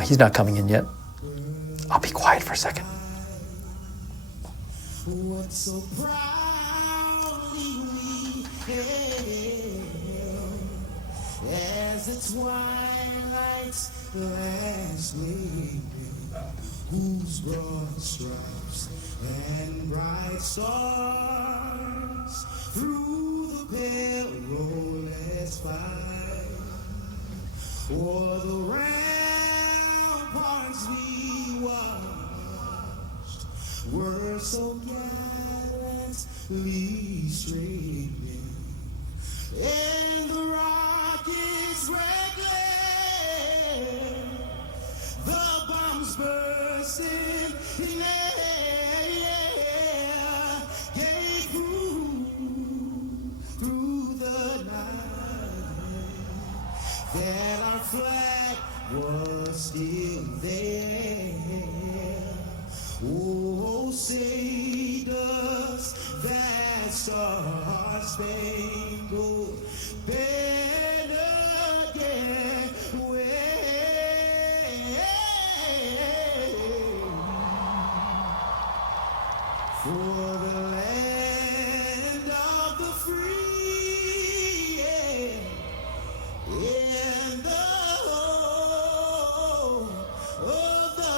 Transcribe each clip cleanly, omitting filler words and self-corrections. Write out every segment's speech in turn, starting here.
No, he's not coming in yet. I'll be quiet for a second. What so proudly we hailed as the twilight's last gleaming, whose broad stripes and bright stars through the pale rollers fight, o'er the ramparts we watched were so gallantly streaming, and the rockets reclaim, the bombs bursting in air, gave through the night that our flag was still there. Oh, say does that star-spangled banner get wave for the land of the free and the home of the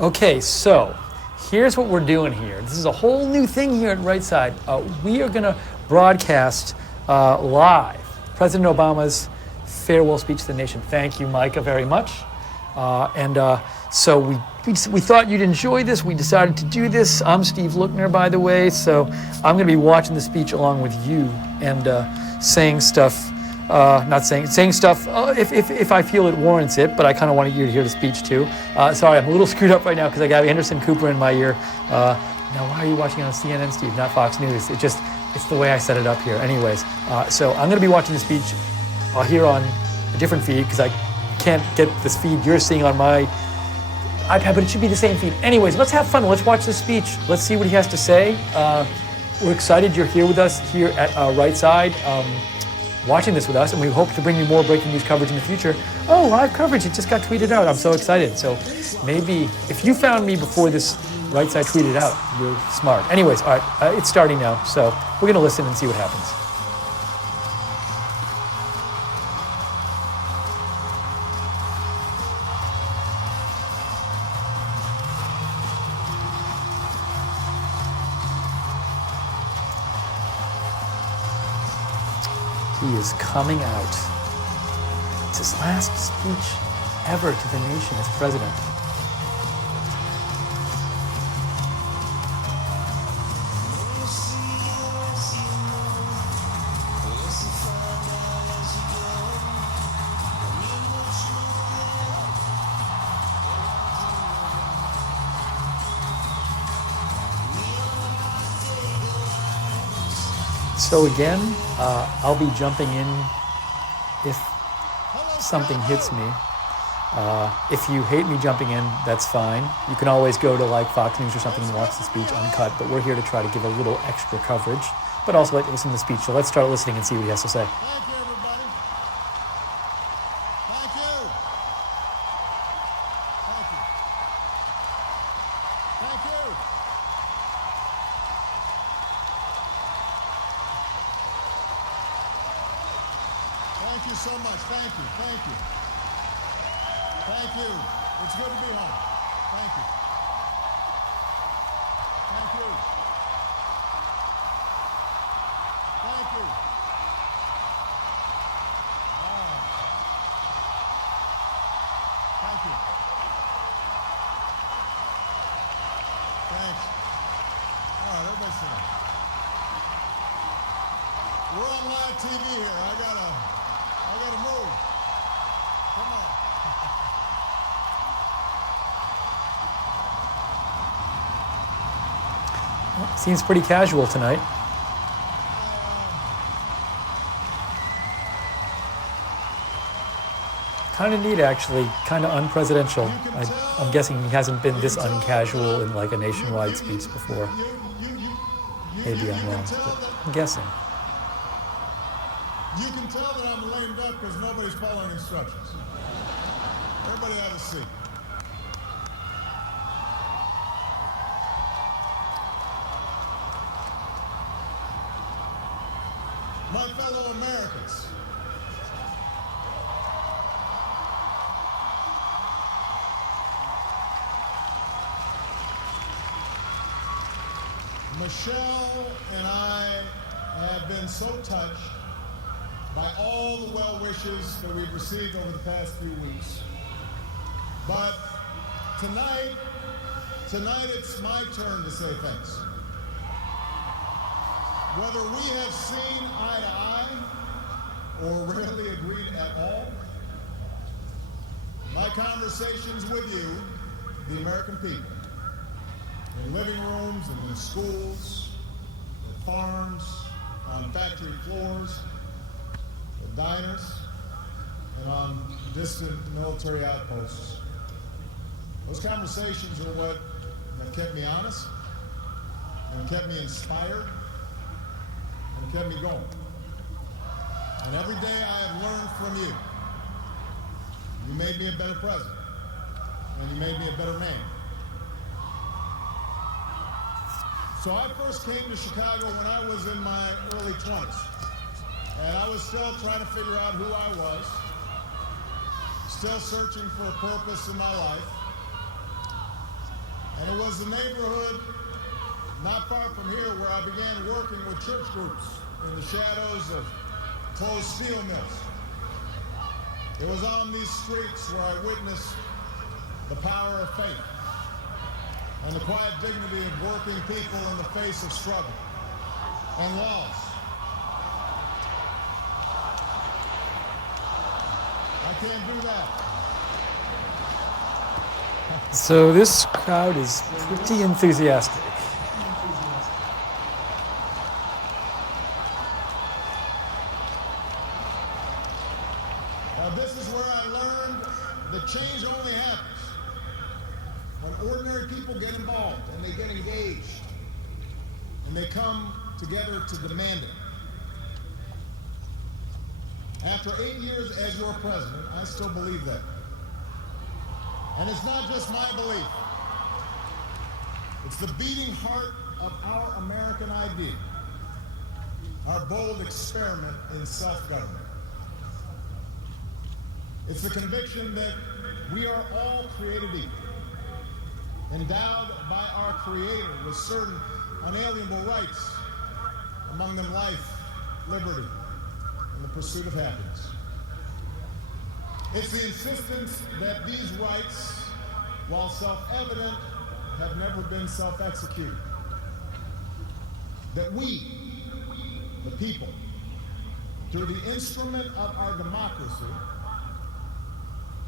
Okay, so here's what we're doing here. This is a whole new thing here at Right Side. We are going to broadcast live President Obama's farewell speech to the nation. Thank you, Micah, very much. So we thought you'd enjoy this. We decided to do this. I'm Steve Lookner, by the way, so I'm going to be watching the speech along with you and saying stuff. Saying stuff if I feel it warrants it, but I kind of wanted you to hear the speech too. Sorry, I'm a little screwed up right now because I got Anderson Cooper in my ear. Now, why are you watching on CNN, Steve, not Fox News? It's the way I set it up here. Anyways, so I'm going to be watching the speech here on a different feed because I can't get this feed you're seeing on my iPad, but it should be the same feed. Anyways, let's have fun. Let's watch the speech. Let's see what he has to say. We're excited you're here with us here at Right Side. Watching this with us, and we hope to bring you more breaking news coverage in the future. Oh, live coverage, it just got tweeted out. I'm so excited. So maybe if you found me before this Right Side tweeted out, you're smart. Anyways, all right, it's starting now, so we're going to listen and see what happens. He is coming out. It's his last speech ever to the nation as president. So again, I'll be jumping in if something hits me. If you hate me jumping in, that's fine. You can always go to like Fox News or something and watch the speech uncut, but we're here to try to give a little extra coverage, but also like to listen to the speech. So let's start listening and see what he has to say. Thank you, everybody. Thank you. Thank you. Thank you. Thank you so much. Thank you. Thank you. Thank you. It's good to be home. Thank you. Thank you. Thank you. Thank you. Thanks. All right, everybody sit down. We're on live TV here. I gotta move. Come on. Seems pretty casual tonight. Kind of neat, actually. Kind of unpresidential. I'm guessing he hasn't been this uncasual in like a nationwide speech before. Maybe I'm wrong, but I'm guessing. You can tell that I'm lame duck because nobody's following instructions. Everybody have a seat. My fellow Americans, Michelle and I have been so touched by all the well wishes that we've received over the past few weeks. But tonight it's my turn to say thanks. Whether we have seen eye to eye or rarely agreed at all, my conversations with you, the American people, in living rooms and in schools, at farms, on factory floors, at diners, and on distant military outposts. Those conversations are what have kept me honest, and kept me inspired, and kept me going. And every day I have learned from you. You made me a better president, and you made me a better man. So I first came to Chicago when I was in my early 20s. And I was still trying to figure out who I was, still searching for a purpose in my life. And it was the neighborhood not far from here where I began working with church groups in the shadows of closed steel mills. It was on these streets where I witnessed the power of faith and the quiet dignity of working people in the face of struggle and loss. I can't do that. So this crowd is pretty enthusiastic. This is where I learned that change only happens when ordinary people get involved and they get engaged and they come together to demand it. After 8 years as your president, I still believe that. And it's not just my belief. It's the beating heart of our American idea, our bold experiment in self-government. It's the conviction that we are all created equal, endowed by our Creator with certain unalienable rights, among them life, liberty, and the pursuit of happiness. It's the insistence that these rights, while self-evident, have never been self-executed. That we, the people, through the instrument of our democracy,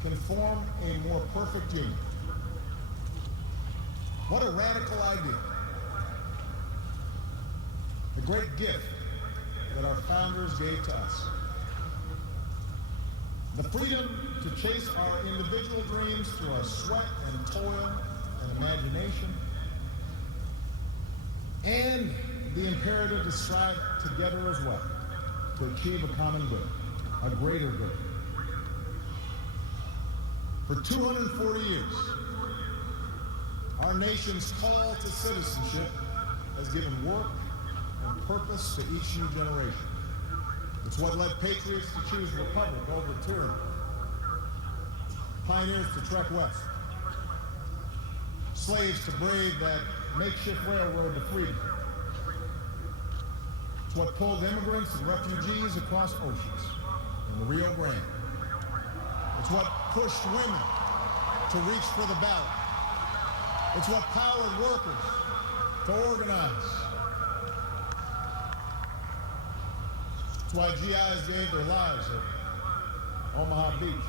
can form a more perfect union. What a radical idea. The great gift that our founders gave to us. The freedom to chase our individual dreams through our sweat and toil and imagination. And the imperative to strive together as well to achieve a common good, a greater good. For 240 years, our nation's call to citizenship has given work and purpose to each new generation. It's what led patriots to choose republic over tyranny, pioneers to trek west, slaves to brave that makeshift railroad to freedom. It's what pulled immigrants and refugees across oceans in the Rio Grande. It's what pushed women to reach for the ballot. It's what powered workers to organize. It's why GIs gave their lives at Omaha Beach.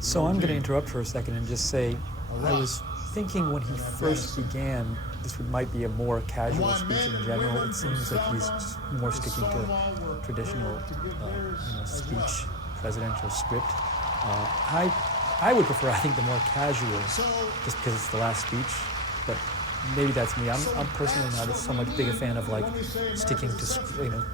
So I'm going to interrupt for a second and just say I was thinking when he first began, might be a more casual speech in general. It seems like he's more sticking to traditional speech, presidential script. I would prefer, I think, the more casual, just because it's the last speech. But maybe that's me. I'm personally not so much big a fan of like sticking to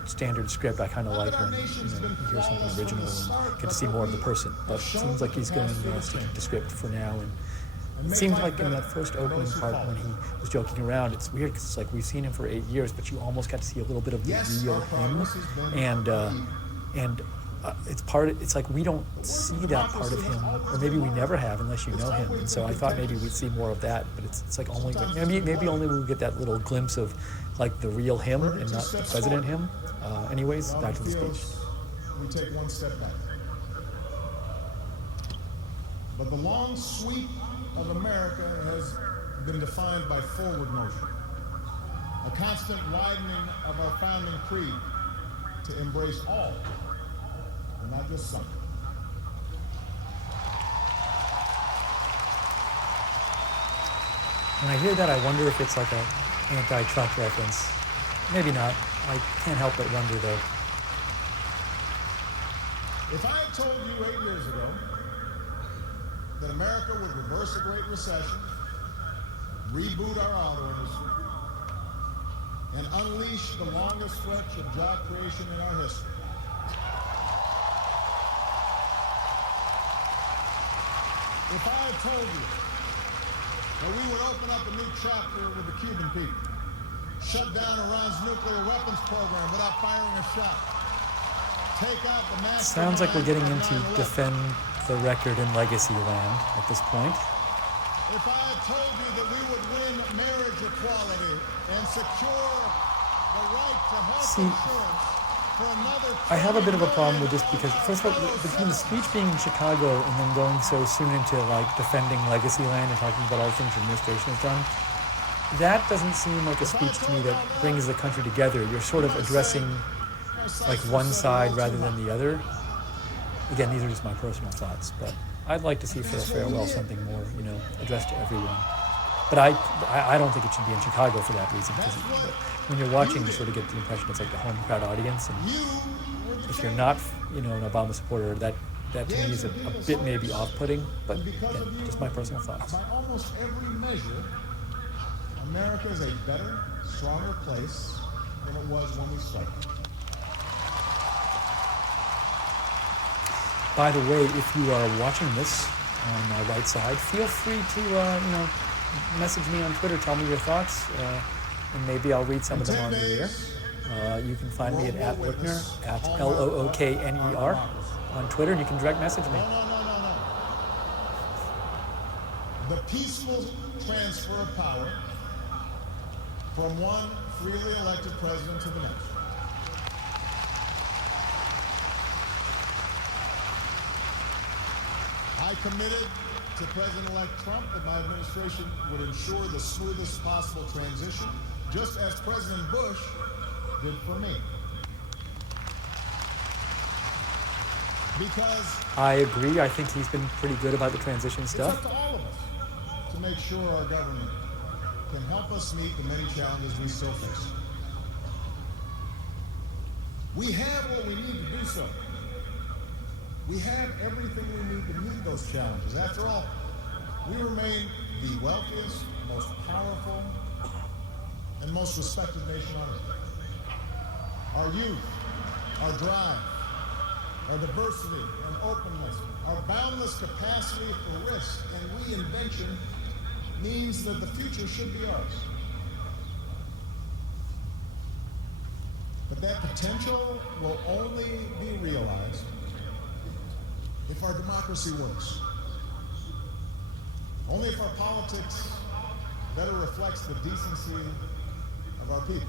standard script. I kind of like when you hear something original and get to see more of the person. But it seems like he's going sticking to script for now. And it seemed like in that first opening part when he was joking around, it's weird because it's like we've seen him for 8 years, but you almost got to see a little bit of the real him, and it's like we don't see that part of him, or maybe we never have unless you know him. And so I thought maybe we'd see more of that, but it's like only maybe only we'll get that little glimpse of like the real him and not the president him. Anyways, back to the speech. We take one step back. But the long sweep of America has been defined by forward motion, a constant widening of our founding creed to embrace all, and not just some. When I hear that, I wonder if it's like an anti-Trump reference. Maybe not. I can't help but wonder, though. If I had told you 8 years ago that America would reverse a Great Recession, reboot our auto industry, and unleash the longest stretch of job creation in our history, if I had told you that we would open up a new chapter with the Cuban people, shut down Iran's nuclear weapons program without firing a shot, take out the mass... Sounds like we're getting into defend the record in legacy land at this point. If I had told you that we would win marriage equality and secure the right to health insurance for another... I have a bit of a problem with this because, first of all, between the speech being in Chicago and then going so soon into like defending legacy land and talking about all the things the administration has done, that doesn't seem like a speech to me that brings the country together. You're sort of addressing like one side rather than the other. Again, these are just my personal thoughts, but I'd like to see for a farewell something more, addressed to everyone. But I don't think it should be in Chicago for that reason, because when you're watching, you sort of get the impression it's like the home crowd audience, and if you're not, an Obama supporter, that to me is a bit maybe off-putting, but again, just my personal thoughts. By almost every measure, America is a better, stronger place than it was when we started. By the way, if you are watching this on my right side, feel free to, message me on Twitter, tell me your thoughts, and maybe I'll read some of them on the air. You can find me at @Lookner, at LOOKNER on Twitter, and you can direct message me. No. The peaceful transfer of power from one freely elected president to the next. I committed to President-elect Trump that my administration would ensure the smoothest possible transition, just as President Bush did for me. Because I agree. I think he's been pretty good about the transition it's stuff. up to all of us to make sure our government can help us meet the many challenges we still face. We have what we need to do so. We have everything we need to meet those challenges. After all, we remain the wealthiest, most powerful, and most respected nation on earth. Our youth, our drive, our diversity and openness, our boundless capacity for risk and reinvention means that the future should be ours. But that potential will only be realized if our democracy works. Only if our politics better reflects the decency of our people.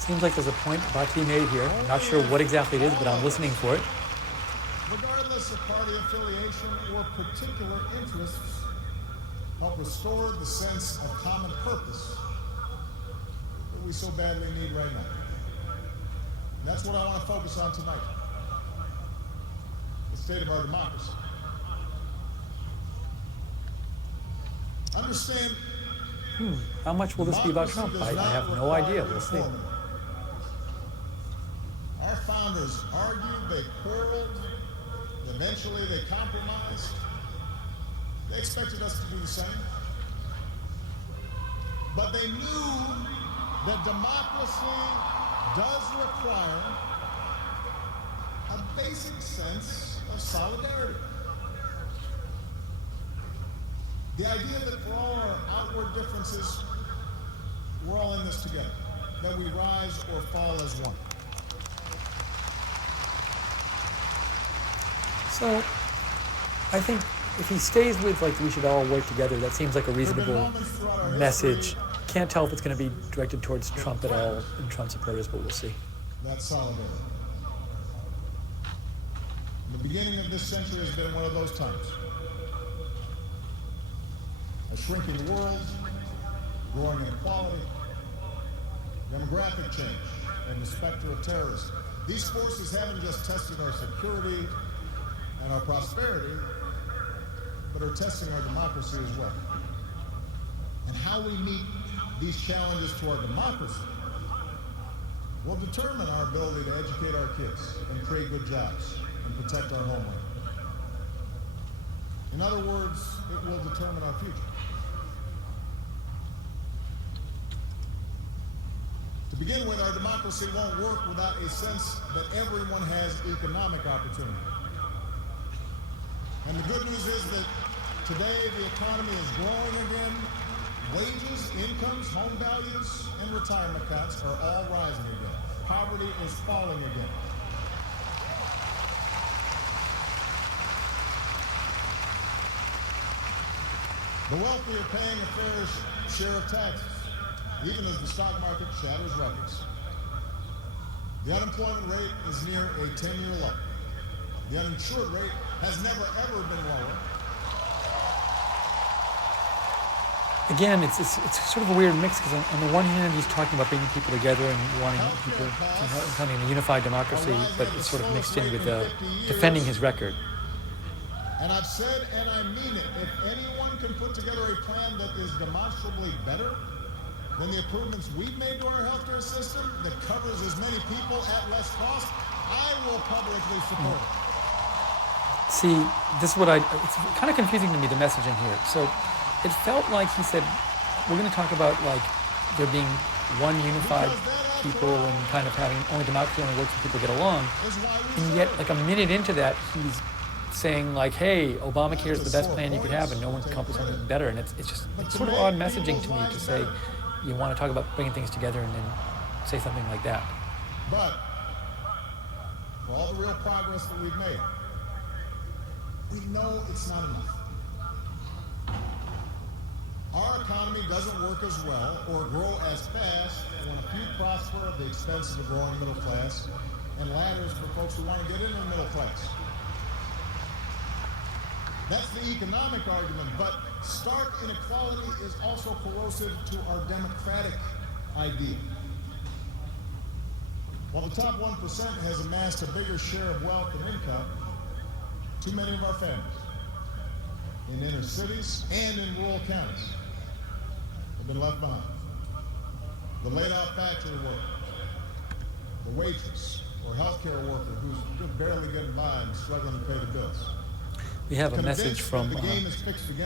Seems like there's a point about to be made here. Not sure what exactly it is, but I'm listening for it. Regardless of party affiliation or particular interests, help restore the sense of common purpose that we so badly need right now. And that's what I want to focus on tonight. The state of our democracy. Understand, How much will this be about Trump? democracy does I have not no idea. require We'll see. reform. Our founders argued, they quarreled, eventually they compromised. They expected us to do the same. But they knew that democracy does require a basic sense of solidarity. The idea that for all our outward differences, we're all in this together, that we rise or fall as one. So, I think if he stays with like we should all work together, that seems like a There have been reasonable moments throughout our message. history Can't tell if it's going to be directed towards Trump at all and Trump supporters, but we'll see. that solidarity. The beginning of this century has been one of those times. A shrinking world, growing inequality, demographic change, and the specter of terrorism. These forces haven't just tested our security and our prosperity, but are testing our democracy as well. And how we meet these challenges to our democracy will determine our ability to educate our kids and create good jobs and protect our homeland. In other words, it will determine our future. To begin with, our democracy won't work without a sense that everyone has economic opportunity. And the good news is that today the economy is growing again. Wages, incomes, home values, and retirement accounts are all rising again. Poverty is falling again. The wealthy are paying a fair share of taxes, even as the stock market shatters records. The unemployment rate is near a 10-year low. The uninsured rate has never, ever been lower. Again, it's sort of a weird mix because on the one hand he's talking about bringing people together and wanting people to have having a unified democracy, but it's sort of mixed in with defending his record. And I've said, and I mean it, if anyone can put together a plan that is demonstrably better than the improvements we've made to our healthcare system that covers as many people at less cost, I will publicly support it. See, this is what it's kind of confusing to me, the messaging here. So it felt like he said, we're going to talk about like there being one unified people and kind of having only democracy only works when people get along. And yet like a minute into that, he's saying like, hey, Obamacare is the best plan you could have and no one can come up with something better. And it's sort of odd messaging to me to say you want to talk about bringing things together and then say something like that. But for all the real progress that we've made, we know it's not enough. Our economy doesn't work as well or grow as fast when a few prosper at the expense of the growing middle class and ladders for folks who want to get into the middle class. That's the economic argument, but stark inequality is also corrosive to our democratic idea. While the top 1% has amassed a bigger share of wealth and income, too many of our families in inner cities and in rural counties have been left behind. The laid-off factory worker, the waitress, or healthcare worker who's just barely getting by and struggling to pay the bills. We have a message from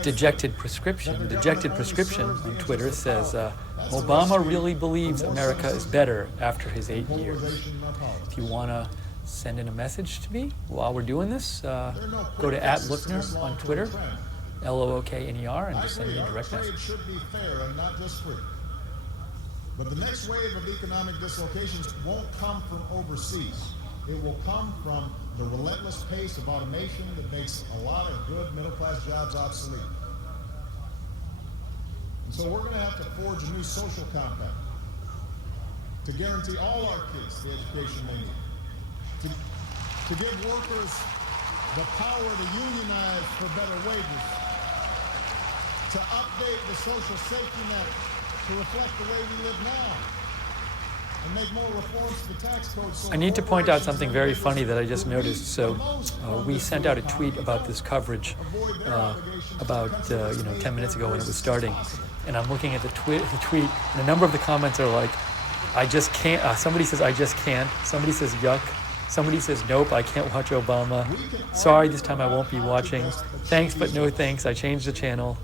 Dejected Prescription. Dejected Prescription on Twitter says, Obama really believes America is better after his 8 years. If you want to send in a message to me while we're doing this, go to @Lookner on Twitter, LOOKNER, and just send me a direct message. Trade should be fair and not just free. But the next wave of economic dislocations won't come from overseas. It will come from the relentless pace of automation that makes a lot of good middle-class jobs obsolete. And so we're going to have to forge a new social compact to guarantee all our kids the education they need, to give workers the power to unionize for better wages, to update the social safety net to reflect the way we live now, and make more reforms to the tax code. So I need to point out something very funny that I just noticed. So we sent out a tweet about this coverage about 10 minutes ago when it was starting, and I'm looking at the tweet, and a number of the comments are like, "I just can't." Somebody says, "I just can't." Somebody says, "Yuck." Somebody says, "Nope, I can't watch Obama." "Sorry, this time I won't be watching." "Thanks, but no thanks. I changed the channel."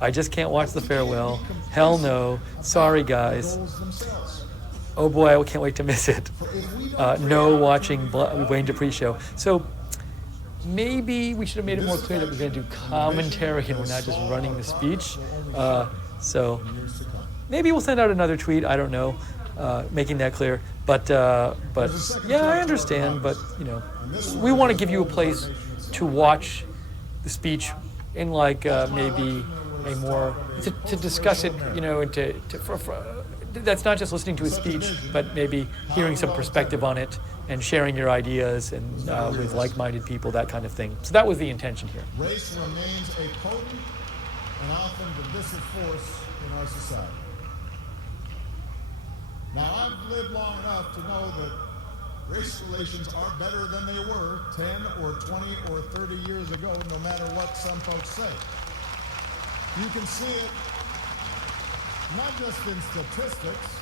"I just can't watch the farewell." "Hell no." "Sorry, guys." "Oh boy, I can't wait to miss it." "No watching Wayne Dupree show." So maybe we should have made it more clear that we're going to do commentary and we're not just running the speech. So maybe we'll send out another tweet. I don't know, making that clear. But yeah, I understand. But we want to give you a place to watch the speech in maybe a more to discuss it. And that's not just listening to his speech, but maybe hearing some perspective on it and sharing your ideas and with like-minded people, that kind of thing. So that was the intention here. Race remains a potent and often divisive force in our society. Now, I've lived long enough to know that race relations are better than they were 10 or 20 or 30 years ago, no matter what some folks say. You can see it not just in statistics,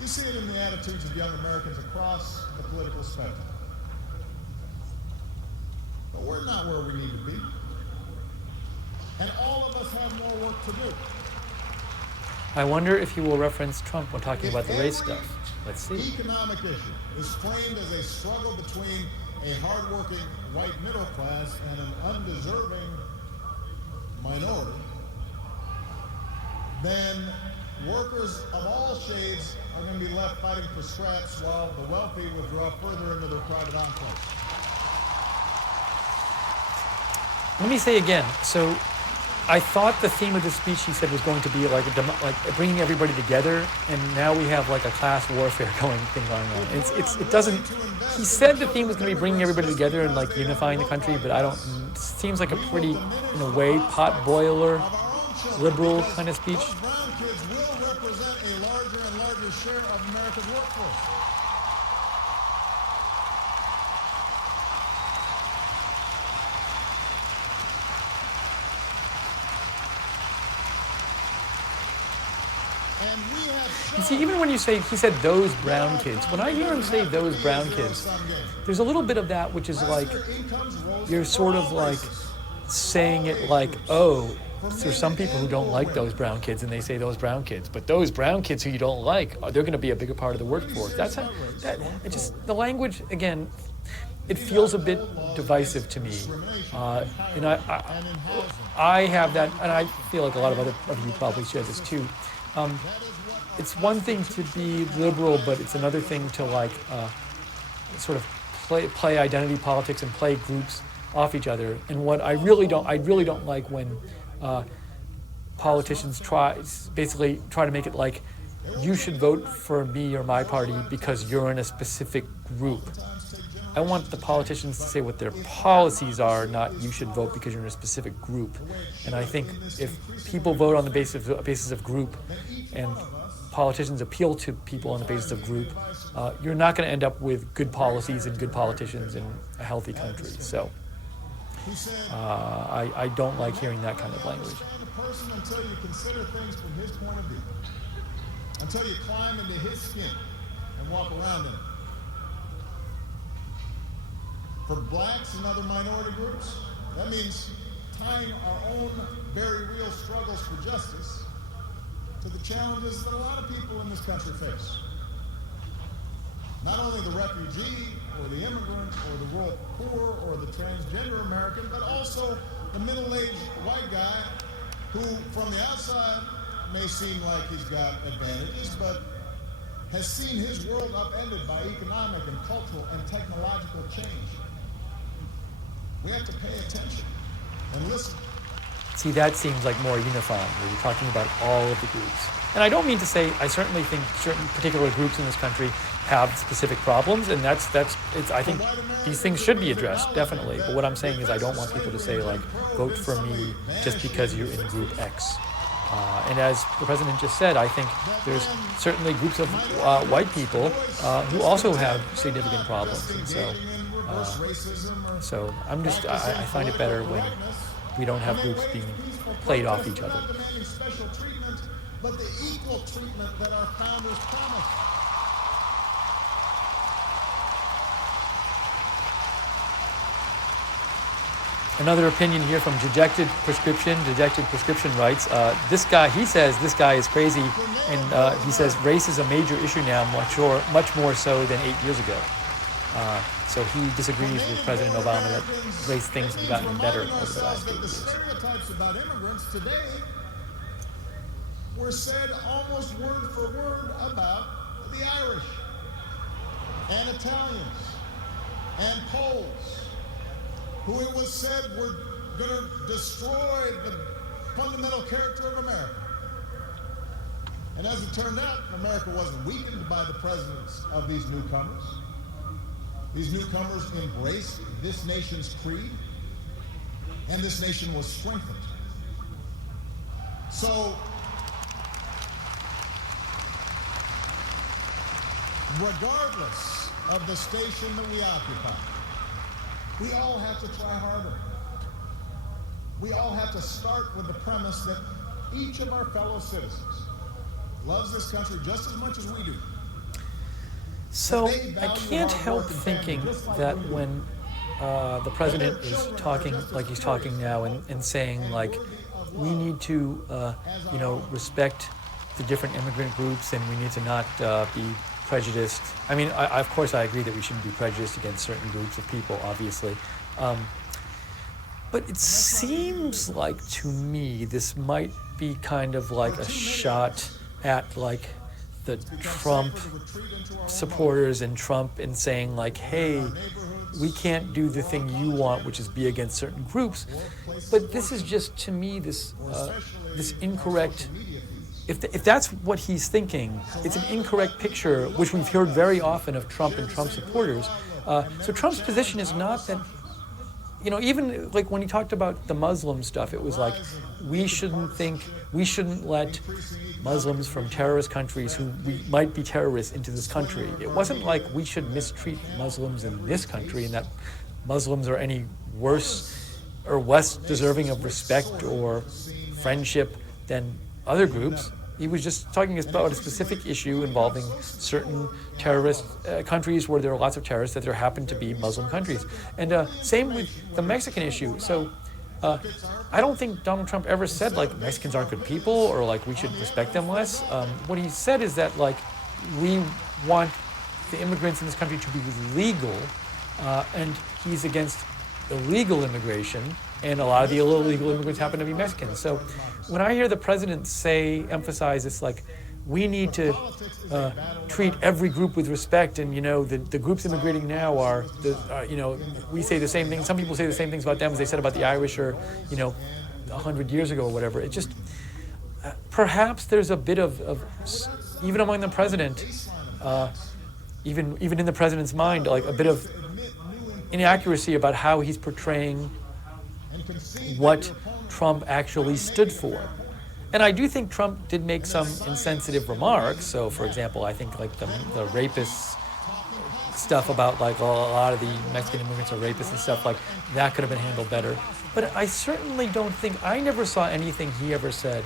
you see it in the attitudes of young Americans across the political spectrum. But we're not where we need to be. And all of us have more work to do. I wonder if he will reference Trump when talking about the race stuff. Let's see. Economic issue is framed as a struggle between a hardworking white middle class and an undeserving minority, then workers of all shades are going to be left fighting for scraps while the wealthy will draw further into their private enclaves. Let me say again. So I thought the theme of the speech he said was going to be like bringing everybody together, and now we have like a class warfare thing going on. It doesn't. He said the theme was going to be bringing everybody together and like unifying the country, but I don't. It seems like a pretty, in a way, pot boiler, liberal kind of speech. Those brown kids will represent a larger and larger share of America's workforce. And we have You see, even when you say, he said those brown kids, when I hear him say those brown kids, there's a little bit of that which is like, you're sort of like saying it like, oh, there's some people who don't like those brown kids and they say those brown kids, but those brown kids who you don't like, they're going to be a bigger part of the workforce. The language, again, it feels a bit divisive to me. I have that, and I feel like a lot of other of you probably share this too. It's one thing to be liberal, but it's another thing to like sort of play identity politics and play groups off each other. And what I really don't like when politicians basically try to make it like you should vote for me or my party because you're in a specific group. I want the politicians to say what their policies are, not you should vote because you're in a specific group. And I think if people vote on the basis of group, and politicians appeal to people on the basis of group, you're not going to end up with good policies and good politicians in a healthy country. So I don't like hearing that kind of language. Until you consider things from his point of view, until you climb into his skin and walk around in it. For blacks and other minority groups, that means tying our own very real struggles for justice to the challenges that a lot of people in this country face. Not only the refugee or the immigrant or the rural poor or the transgender American, but also the middle-aged white guy who, from the outside, may seem like he's got advantages, but has seen his world upended by economic and cultural and technological change. We have to pay attention and listen. See, that seems like more unifying, where you're talking about all of the groups. And I don't mean to say, I certainly think certain particular groups in this country have specific problems, and I think these things should be addressed, definitely. But what I'm saying is I don't want people to say, like, vote for me just because you're in group X. And as the president just said, I think there's certainly groups of white people who also have significant problems. And so I find it better when we don't have groups being played off each other. Special treatment, but the equal treatment that our founders promised. Another opinion here from Dejected Prescription writes, this guy, he says this guy is crazy, and he says race is a major issue now, much more so than 8 years ago. So he disagrees with President Obama that race things have gotten better over the last 8 years. The stereotypes about immigrants today were said almost word for word about the Irish and Italians and Poles, who it was said were going to destroy the fundamental character of America. And as it turned out, America wasn't weakened by the presence of these newcomers. These newcomers embraced this nation's creed, and this nation was strengthened. So, regardless of the station that we occupy, we all have to try harder. We all have to start with the premise that each of our fellow citizens loves this country just as much as we do. So I can't help thinking that when the president is talking like he's talking now and saying like we need to respect the different immigrant groups and we need to not be prejudiced. I mean, of course I agree that we shouldn't be prejudiced against certain groups of people, obviously. But it seems like to me this might be kind of like a shot at like the Trump supporters and Trump and saying like, hey, we can't do the thing you want, which is be against certain groups. But this is just, to me, this incorrect, if that's what he's thinking, it's an incorrect picture, which we've heard very often of Trump and Trump supporters. So Trump's position is not that, even like when he talked about the Muslim stuff, it was like, we shouldn't let Muslims from terrorist countries who might be terrorists into this country. It wasn't like we should mistreat Muslims in this country and that Muslims are any worse or less deserving of respect or friendship than other groups. He was just talking about a specific issue involving certain terrorist countries where there are lots of terrorists, that there happen to be Muslim countries. And same with the Mexican issue. So I don't think Donald Trump ever said like Mexicans aren't good people or like we should respect them less. What he said is that like we want the immigrants in this country to be legal, and he's against illegal immigration, and a lot of the illegal immigrants happen to be Mexicans. So when I hear the president emphasize this, like, we need to treat every group with respect, and the groups immigrating now are we say the same thing. Some people say the same things about them as they said about the Irish, or 100 years ago or whatever. It just perhaps there's a bit of even among the president, even in the president's mind, like a bit of inaccuracy about how he's portraying what Trump actually stood for. And I do think Trump did make some insensitive remarks. So, for example, I think like the rapist stuff about like a lot of the Mexican immigrants are rapists and stuff, like that could have been handled better. But I certainly don't think, I never saw anything he ever said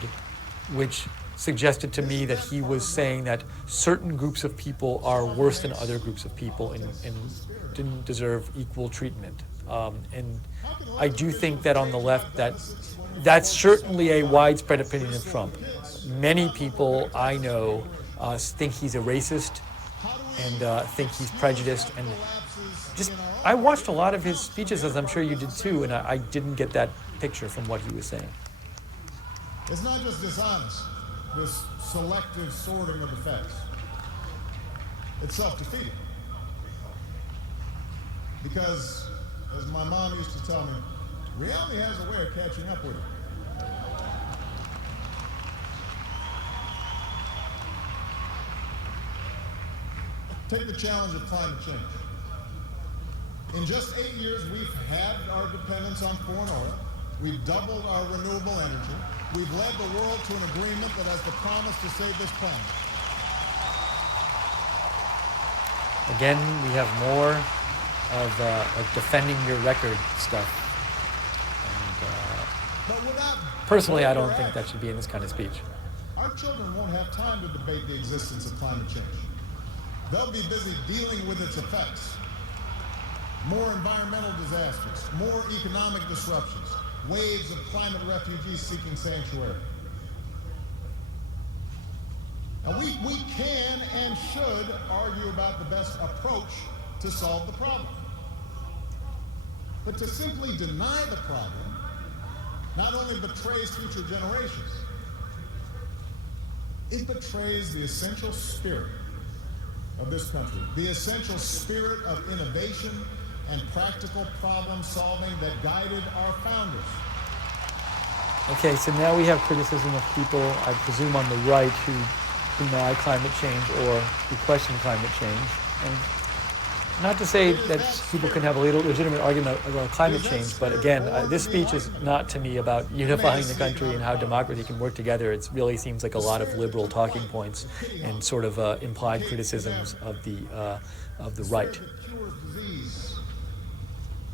which suggested to me that he was saying that certain groups of people are worse than other groups of people and didn't deserve equal treatment. And I do think that on the left, that's certainly a widespread opinion of Trump. Many people I know think he's a racist and think he's prejudiced. And I watched a lot of his speeches, as I'm sure you did too, and I didn't get that picture from what he was saying. It's not just dishonest, this selective sorting of the facts. It's self-defeating. Because, as my mom used to tell me, reality has a way of catching up with you. Take the challenge of climate change. In just 8 years, we've halved our dependence on foreign oil. We've doubled our renewable energy. We've led the world to an agreement that has the promise to save this planet. Again, we have more of defending your record stuff. And But without personally, I don't greater think that action, should be in this kind of speech. our children won't have time to debate the existence of climate change. They'll be busy dealing with its effects. More environmental disasters, more economic disruptions, waves of climate refugees seeking sanctuary. Now we can and should argue about the best approach to solve the problem. But to simply deny the problem not only betrays future generations, it betrays the essential spirit of this country, the essential spirit of innovation and practical problem solving that guided our founders. Okay, so now we have criticism of people, I presume on the right, who deny climate change or who question climate change. And not to say that people can have a legitimate argument about climate change, but again, this speech is not to me about unifying the country and how democracy can work together. It really seems like a lot of liberal talking points and sort of implied criticisms of the right. Spirit that cures disease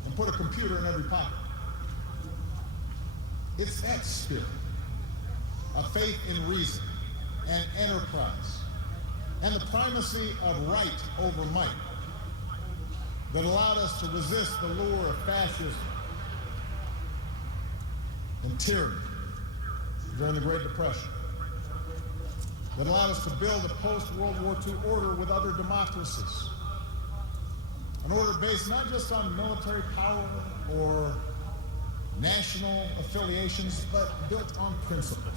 and put a computer in every pocket. It's that spirit, a faith in reason and enterprise, and the primacy of right over might that allowed us to resist the lure of fascism and tyranny during the Great Depression, that allowed us to build a post-World War II order with other democracies, an order based not just on military power or national affiliations, but built on principles,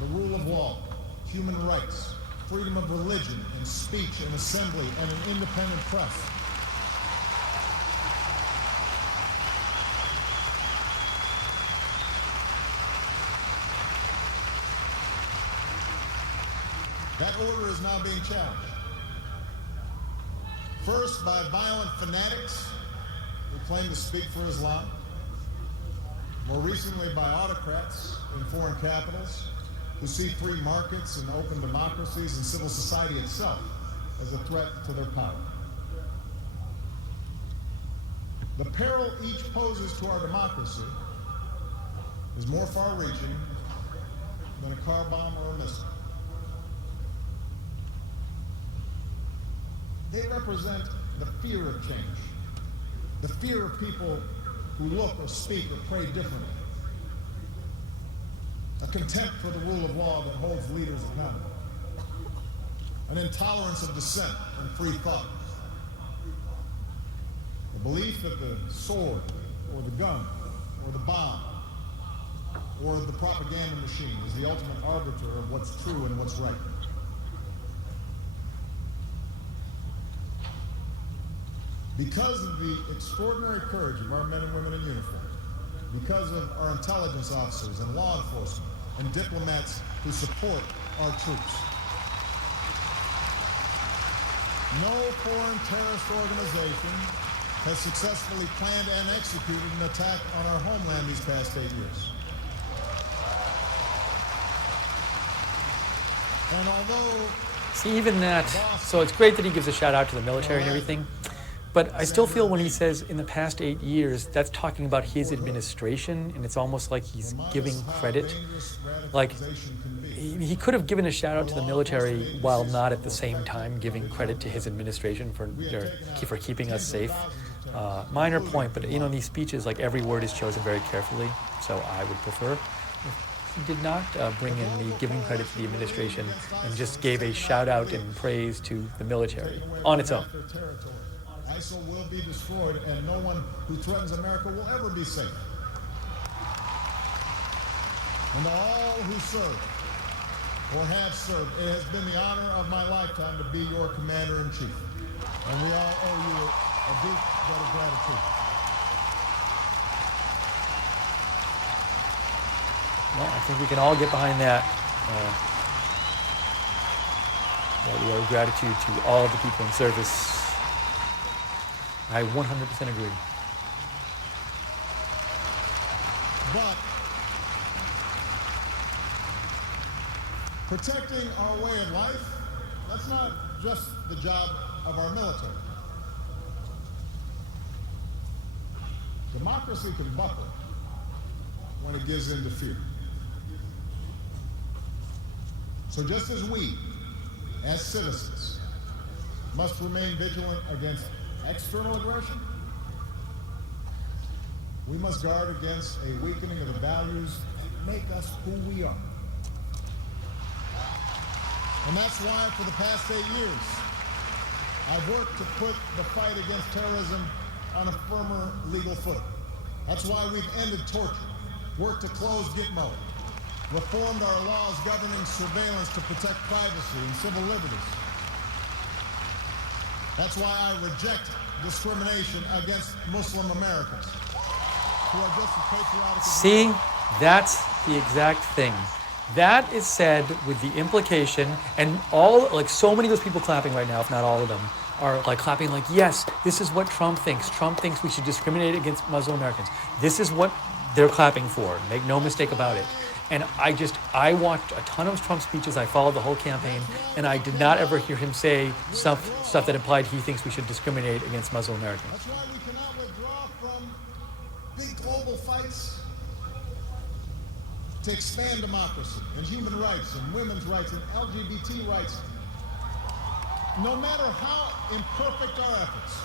the rule of law, human rights, freedom of religion and speech and assembly, and an independent press. That order is now being challenged. First, by violent fanatics who claim to speak for Islam. More recently, by autocrats in foreign capitals who see free markets and open democracies and civil society itself as a threat to their power. The peril each poses to our democracy is more far-reaching than a car bomb or a missile. They represent the fear of change, the fear of people who look or speak or pray differently, a contempt for the rule of law that holds leaders accountable, an intolerance of dissent and free thought, the belief that the sword or the gun or the bomb or the propaganda machine is the ultimate arbiter of what's true and what's right. Because of the extraordinary courage of our men and women in uniform, because of our intelligence officers and law enforcement and diplomats who support our troops, no foreign terrorist organization has successfully planned and executed an attack on our homeland these past 8 years. And although... See, even that, so it's great that he gives a shout out to the military and everything, but I still feel when he says in the past 8 years, that's talking about his administration, and it's almost like he's giving credit. Like, he could have given a shout out to the military while not at the same time giving credit to his administration for keeping us safe. Minor point, but in these speeches, like every word is chosen very carefully, so I would prefer if he did not bring in the giving credit to the administration and just gave a shout out and praise to the military on its own. ISIL will be destroyed, and no one who threatens America will ever be safe. And to all who serve or have served, it has been the honor of my lifetime to be your commander-in-chief. And we all owe you a deep debt of gratitude. Well, I think we can all get behind that. That we owe gratitude to all of the people in service. I 100% agree. But Protecting our way of life, that's not just the job of our military. Democracy can buckle when it gives in to fear. So just as we, as citizens, must remain vigilant against external aggression, we must guard against a weakening of the values that make us who we are. And that's why for the past 8 years, I've worked to put the fight against terrorism on a firmer legal footing. That's why we've ended torture, worked to close Gitmo, reformed our laws governing surveillance to protect privacy and civil liberties. That's why I reject discrimination against Muslim Americans who are just as patriotic as we See, are. that's the exact thing. That is said with the implication, and all, like so many of those people clapping right now, if not all of them, are like clapping like, yes, this is what Trump thinks. Trump thinks we should discriminate against Muslim Americans. This is what they're clapping for. Make no mistake about it. And I watched a ton of Trump speeches. I followed the whole campaign, and I did not ever hear him say stuff that implied he thinks we should discriminate against Muslim Americans. That's why we cannot withdraw from big global fights to expand democracy and human rights and women's rights and LGBT rights. No matter how imperfect our efforts,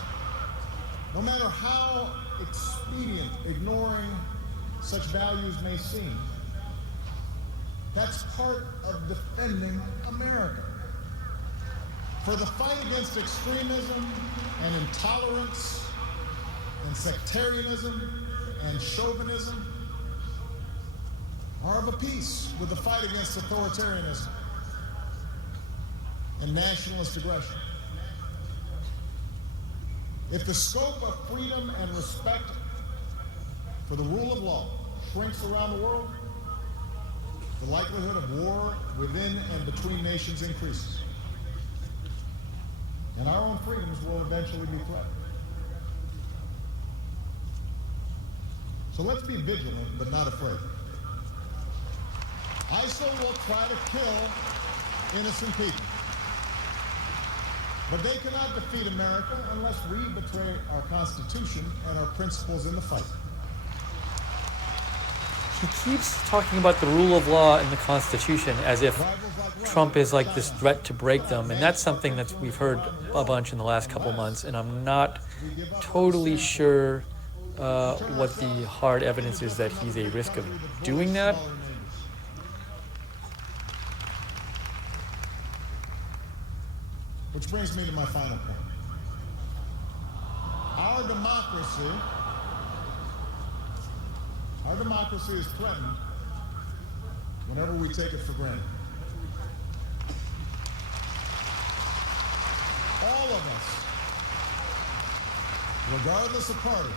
no matter how expedient ignoring such values may seem, that's part of defending America. For the fight against extremism and intolerance and sectarianism and chauvinism are of a piece with the fight against authoritarianism and nationalist aggression. If the scope of freedom and respect for the rule of law shrinks around the world, the likelihood of war within and between nations increases. And our own freedoms will eventually be threatened. So let's be vigilant, but not afraid. ISIL will try to kill innocent people. But they cannot defeat America unless we betray our Constitution and our principles in the fight. He keeps talking about the rule of law and the Constitution as if Trump is like this threat to break them. And that's something that we've heard a bunch in the last couple months. And I'm not totally sure what the hard evidence is that he's a risk of doing that. Which brings me to my final point. Our democracy is threatened whenever we take it for granted. All of us, regardless of party,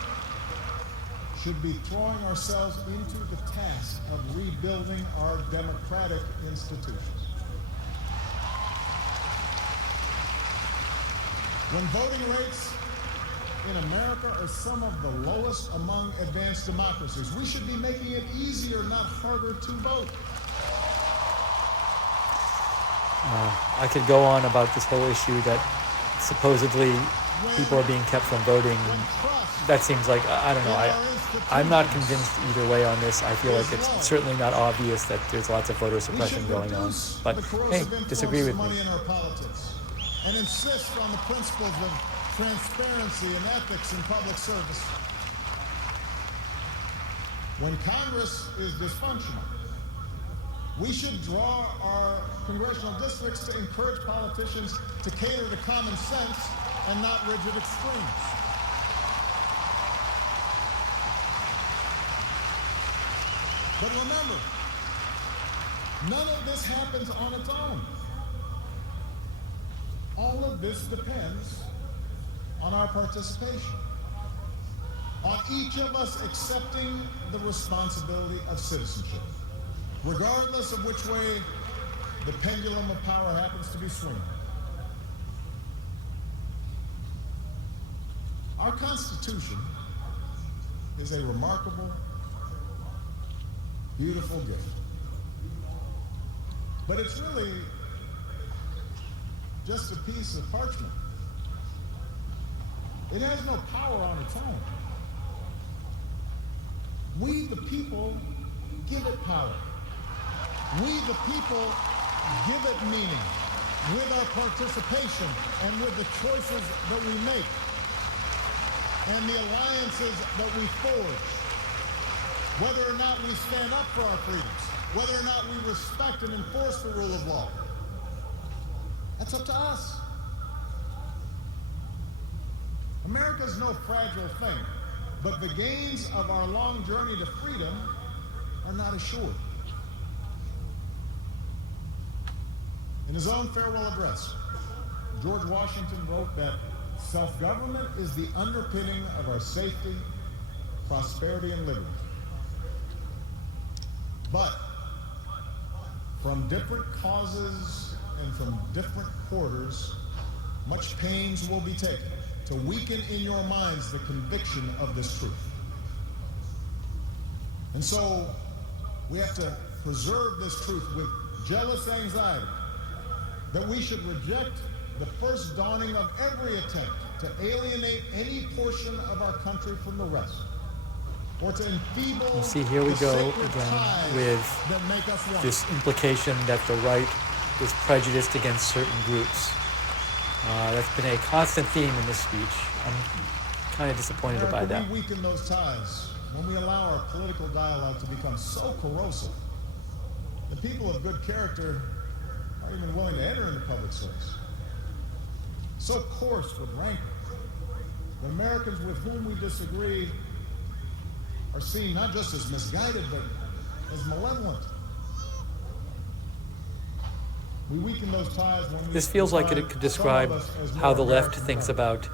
should be throwing ourselves into the task of rebuilding our democratic institutions. When voting rates in America are some of the lowest among advanced democracies, we should be making it easier, not harder, to vote. I could go on about this whole issue that supposedly people are being kept from voting. That seems like, I don't know, I'm not convinced either way on this. I feel like it's certainly not obvious that there's lots of voter suppression going on. But hey, disagree with me. And insist on the principles of transparency and ethics in public service. When Congress is dysfunctional, we should draw our congressional districts to encourage politicians to cater to common sense and not rigid extremes. But remember, none of this happens on its own. All of this depends on our participation, on each of us accepting the responsibility of citizenship, regardless of which way the pendulum of power happens to be swinging. Our Constitution is a remarkable, beautiful gift. But it's really just a piece of parchment. It has no power on its own. We, the people, give it power. We, the people, give it meaning with our participation and with the choices that we make and the alliances that we forge. Whether or not we stand up for our freedoms, whether or not we respect and enforce the rule of law, that's up to us. America's no fragile thing, but the gains of our long journey to freedom are not assured. In his own farewell address, George Washington wrote that self-government is the underpinning of our safety, prosperity, and liberty. But from different causes and from different quarters, much pains will be taken to weaken in your minds the conviction of this truth. And so we have to preserve this truth with jealous anxiety that we should reject the first dawning of every attempt to alienate any portion of our country from the rest, or to enfeeble You see, here we the go sacred again ties with that make us one. this implication that the right is prejudiced against certain groups. That's been a constant theme in this speech. I'm kind of disappointed by that. We weaken those ties when we allow our political dialogue to become so corrosive that people of good character aren't even willing to enter into public service. So coarse with rancor that Americans with whom we disagree are seen not just as misguided, but as malevolent. We weaken those ties when we This feels like it could describe how the left thinks about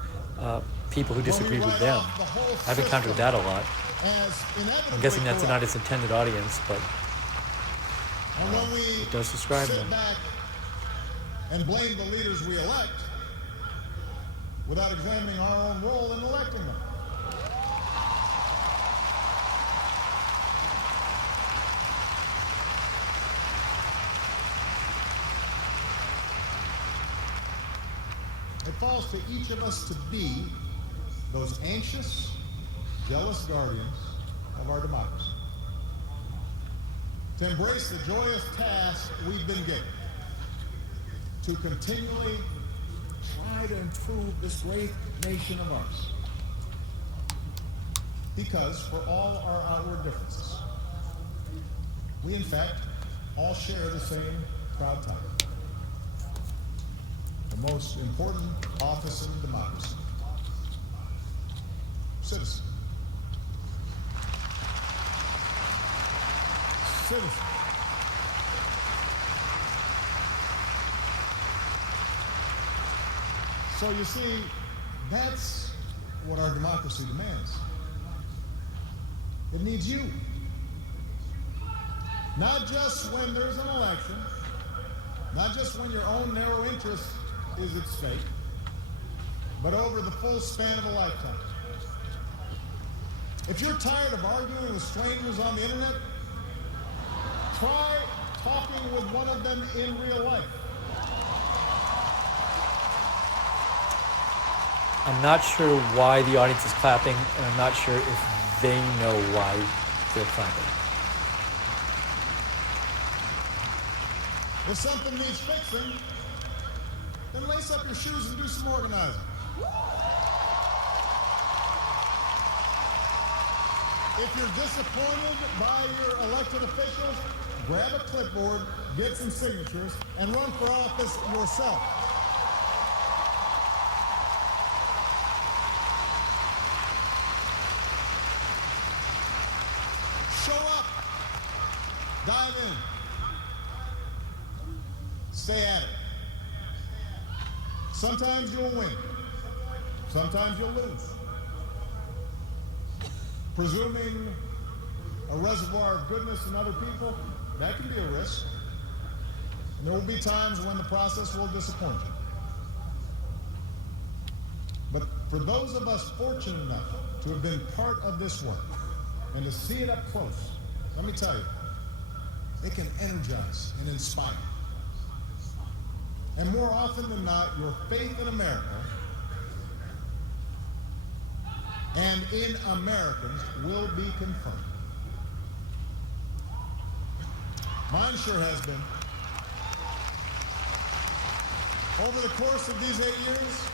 people who disagree with them. I've encountered that a lot. I'm guessing that's not its intended audience, but it does describe them. Back and blame the leaders we elect without examining our own role in electing them. It falls to each of us to be those anxious, jealous guardians of our democracy. To embrace the joyous task we've been given, to continually try to improve this great nation of ours. Because for all our outward differences, we in fact all share the same proud title. The most important office in democracy. Citizen. Citizen. So you see, that's what our democracy demands. It needs you. Not just when there's an election, not just when your own narrow interest is at stake, but over the full span of a lifetime. If you're tired of arguing with strangers on the internet, try talking with one of them in real life. I'm not sure why the audience is clapping, and I'm not sure if they know why they're clapping. If something needs fixing, then lace up your shoes and do some organizing. If you're disappointed by your elected officials, grab a clipboard, get some signatures, and run for office yourself. Show up. Dive in. Stay at it. Sometimes you'll win. Sometimes you'll lose. Presuming a reservoir of goodness in other people, that can be a risk. And there will be times when the process will disappoint you. But for those of us fortunate enough to have been part of this work and to see it up close, let me tell you, it can energize and inspire. And more often than not, your faith in America and in Americans will be confirmed. Mine sure has been. Over the course of these 8 years,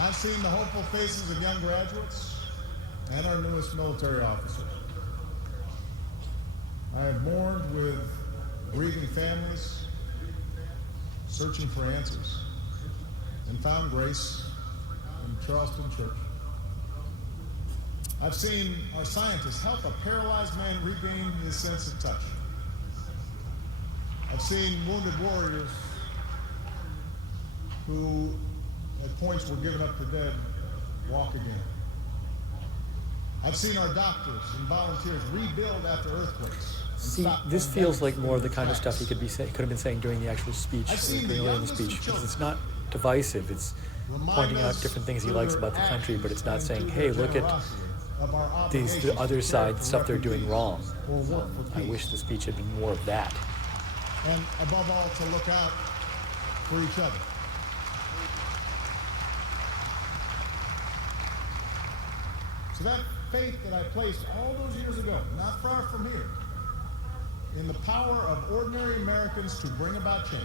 I've seen the hopeful faces of young graduates and our newest military officers. I have mourned with grieving families, searching for answers, and found grace in Charleston Church. I've seen our scientists help a paralyzed man regain his sense of touch. I've seen wounded warriors who at points were given up for dead walk again. I've seen our doctors and volunteers rebuild after earthquakes. See, this feels like more of the kind of stuff he could have been saying during the actual speech, or during the speech, because it's not divisive. It's pointing out different things he likes about the country, but it's not saying, hey, look at the other side, stuff they're doing wrong. I wish the speech had been more of that. And above all, to look out for each other. So that faith that I placed all those years ago, not far from here, in the power of ordinary Americans to bring about change,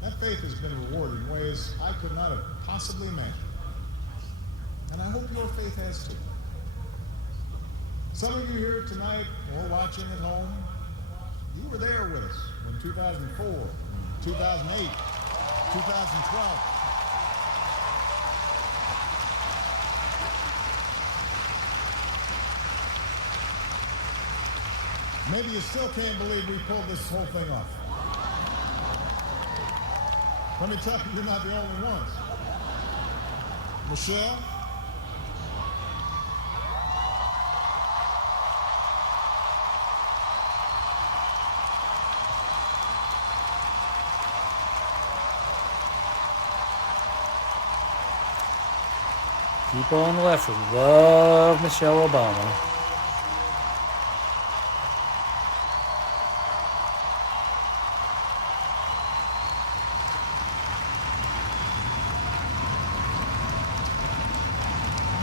that faith has been rewarded in ways I could not have possibly imagined. And I hope your faith has too. Some of you here tonight or watching at home, you were there with us in 2004, 2008, 2012. Maybe you still can't believe we pulled this whole thing off. Let me tell you, you're not the only ones. Michelle? People on the left love Michelle Obama.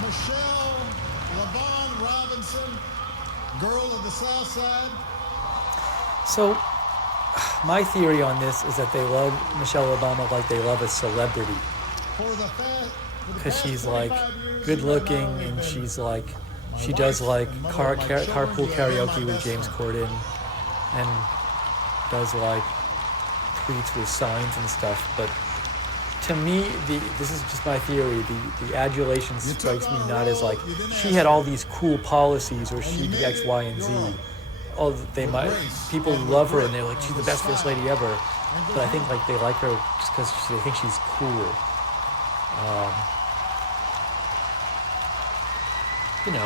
Michelle LaVaughn Robinson, girl of the South Side. So, my theory on this is that they love Michelle Obama like they love a celebrity. Because she's like good looking, and she's like, she does like carpool karaoke with James Corden, and does like tweets with signs and stuff. But to me, this is just my theory, the adulation strikes me not as like she had all these cool policies or she did X, Y, and Z. People love her and they're like, she's the best first lady ever. But I think like they like her just because they think she's cool. And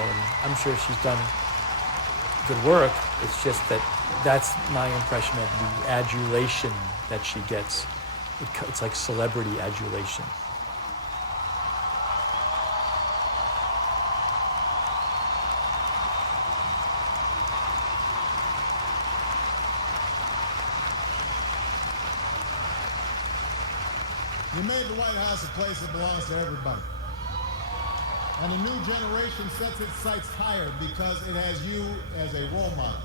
I'm sure she's done good work. It's just that's my impression of the adulation that she gets. It's like celebrity adulation. You made the White House a place that belongs to everybody. And a new generation sets its sights higher because it has you as a role model.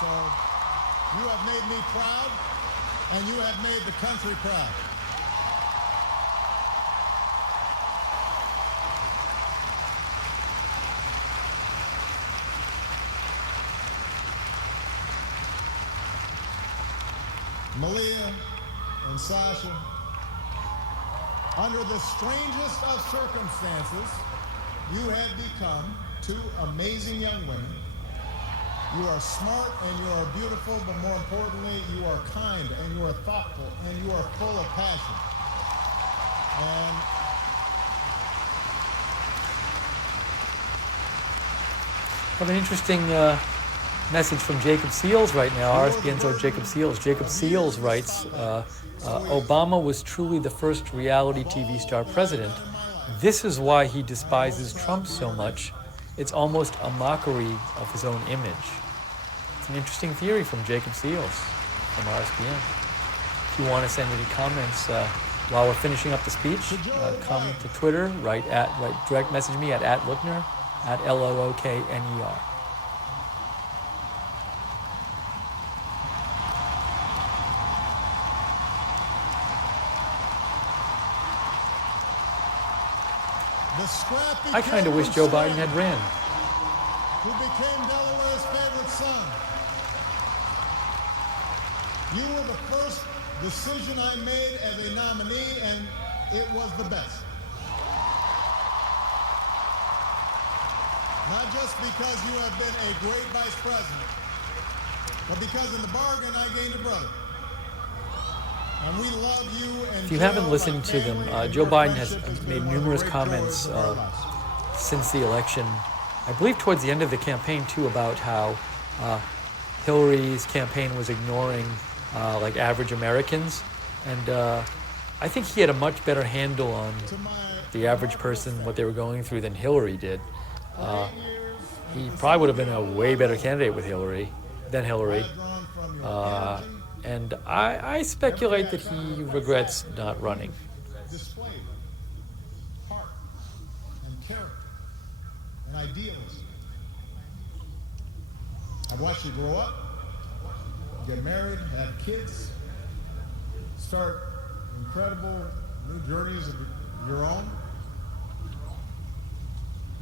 So you have made me proud, and you have made the country proud. Malia and Sasha, under the strangest of circumstances, you have become two amazing young women. You are smart and you are beautiful, but more importantly, you are kind and you are thoughtful and you are full of passion. And I have an interesting message from Jacob Seals right now, RSPN's Jacob Seals. Jacob Seals writes, Obama was truly the first reality TV star president. This is why he despises Trump so much. It's almost a mockery of his own image. It's an interesting theory from Jacob Seals from RSBN. If you want to send any comments while we're finishing up the speech, come to Twitter, direct message me at @Lookner, at LOOKNER. The scrappy I kind kid of wish from Joe Biden Savannah, had ran. who became Delaware's favorite son. You were the first decision I made as a nominee, and it was the best. Not just because you have been a great vice president, but because in the bargain I gained a brother. And we love you. And If you haven't listened to them, Joe Biden has made numerous comments since the election, I believe towards the end of the campaign too, about how Hillary's campaign was ignoring like average Americans. And I think he had a much better handle on the average person, what they were going through, than Hillary did. He probably would have been a way better candidate with Hillary than Hillary. And I speculate that he regrets not running. Displayed heart and character and idealism. I've watched you grow up, get married, have kids, start incredible new journeys of your own.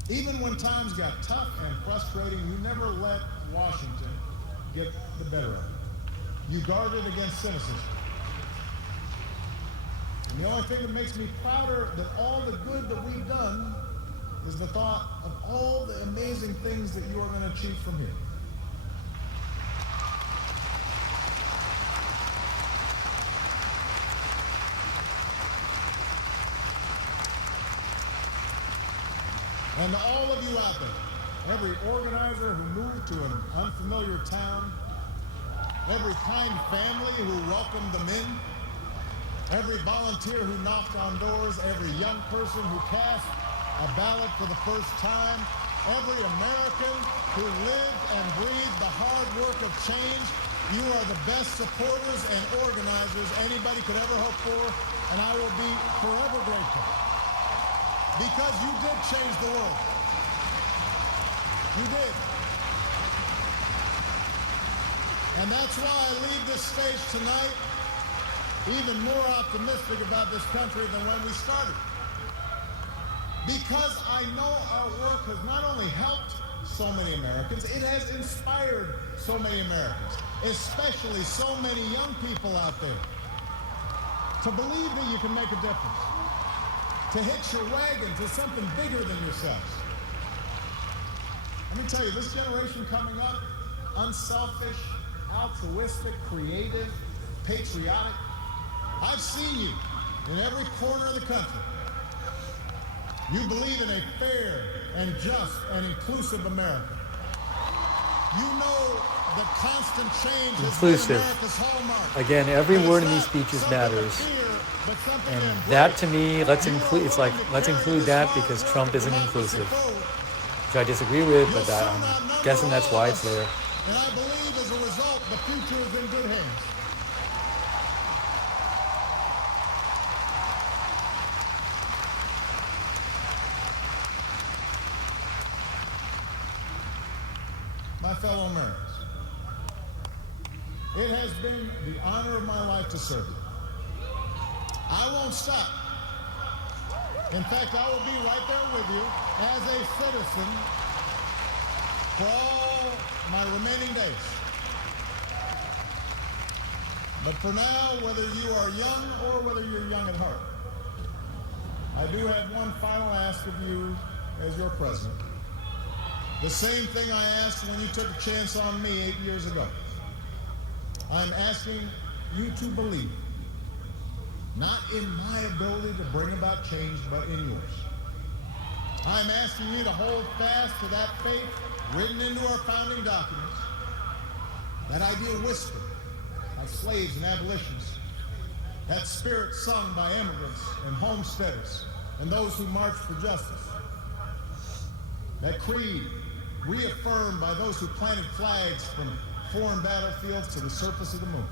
Even when times got tough and frustrating, you never let Washington get the better of it. You guarded against cynicism. And the only thing that makes me prouder than all the good that we've done is the thought of all the amazing things that you are going to achieve from here. And to all of you out there, every organizer who moved to an unfamiliar town, every kind family who welcomed them in, every volunteer who knocked on doors, every young person who cast a ballot for the first time, every American who lived and breathed the hard work of change, you are the best supporters and organizers anybody could ever hope for, and I will be forever grateful. Because you did change the world. You did. And that's why I leave this stage tonight even more optimistic about this country than when we started. Because I know our work has not only helped so many Americans, it has inspired so many Americans, especially so many young people out there, to believe that you can make a difference, to hitch your wagon to something bigger than yourselves. Let me tell you, this generation coming up, unselfish, altruistic, creative, patriotic. I've seen you in every corner of the country. You believe in a fair and just and inclusive America. You know that constant change has been America's hallmark. Again, every word in these speeches matters. And that to me, let's include that because Trump isn't inclusive, which I disagree with, but I'm guessing that's why it's there. And I believe as a result, the future is in good hands. My fellow Americans, it has been the honor of my life to serve you. I won't stop. In fact, I will be right there with you as a citizen for all my remaining days. But for now, whether you are young or whether you're young at heart, I do have one final ask of you as your president. The same thing I asked when you took a chance on me 8 years ago. I'm asking you to believe, not in my ability to bring about change, but in yours. I'm asking you to hold fast to that faith written into our founding documents, that ideal whispered by slaves and abolitionists, that spirit sung by immigrants and homesteaders and those who marched for justice, that creed reaffirmed by those who planted flags from foreign battlefields to the surface of the moon.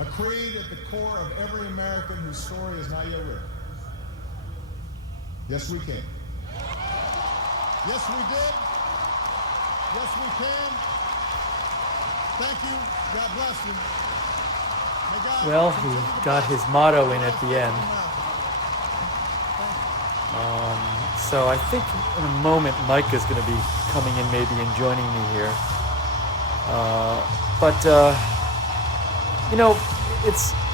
A creed at the core of every American whose story is not yet written. Yes, we can. Yes, we did. Yes, we can. Thank you. God bless you. May God Well, continue he to got bless his you. motto in at the end. So I think in a moment Mike is going to be coming in maybe and joining me here. But you know,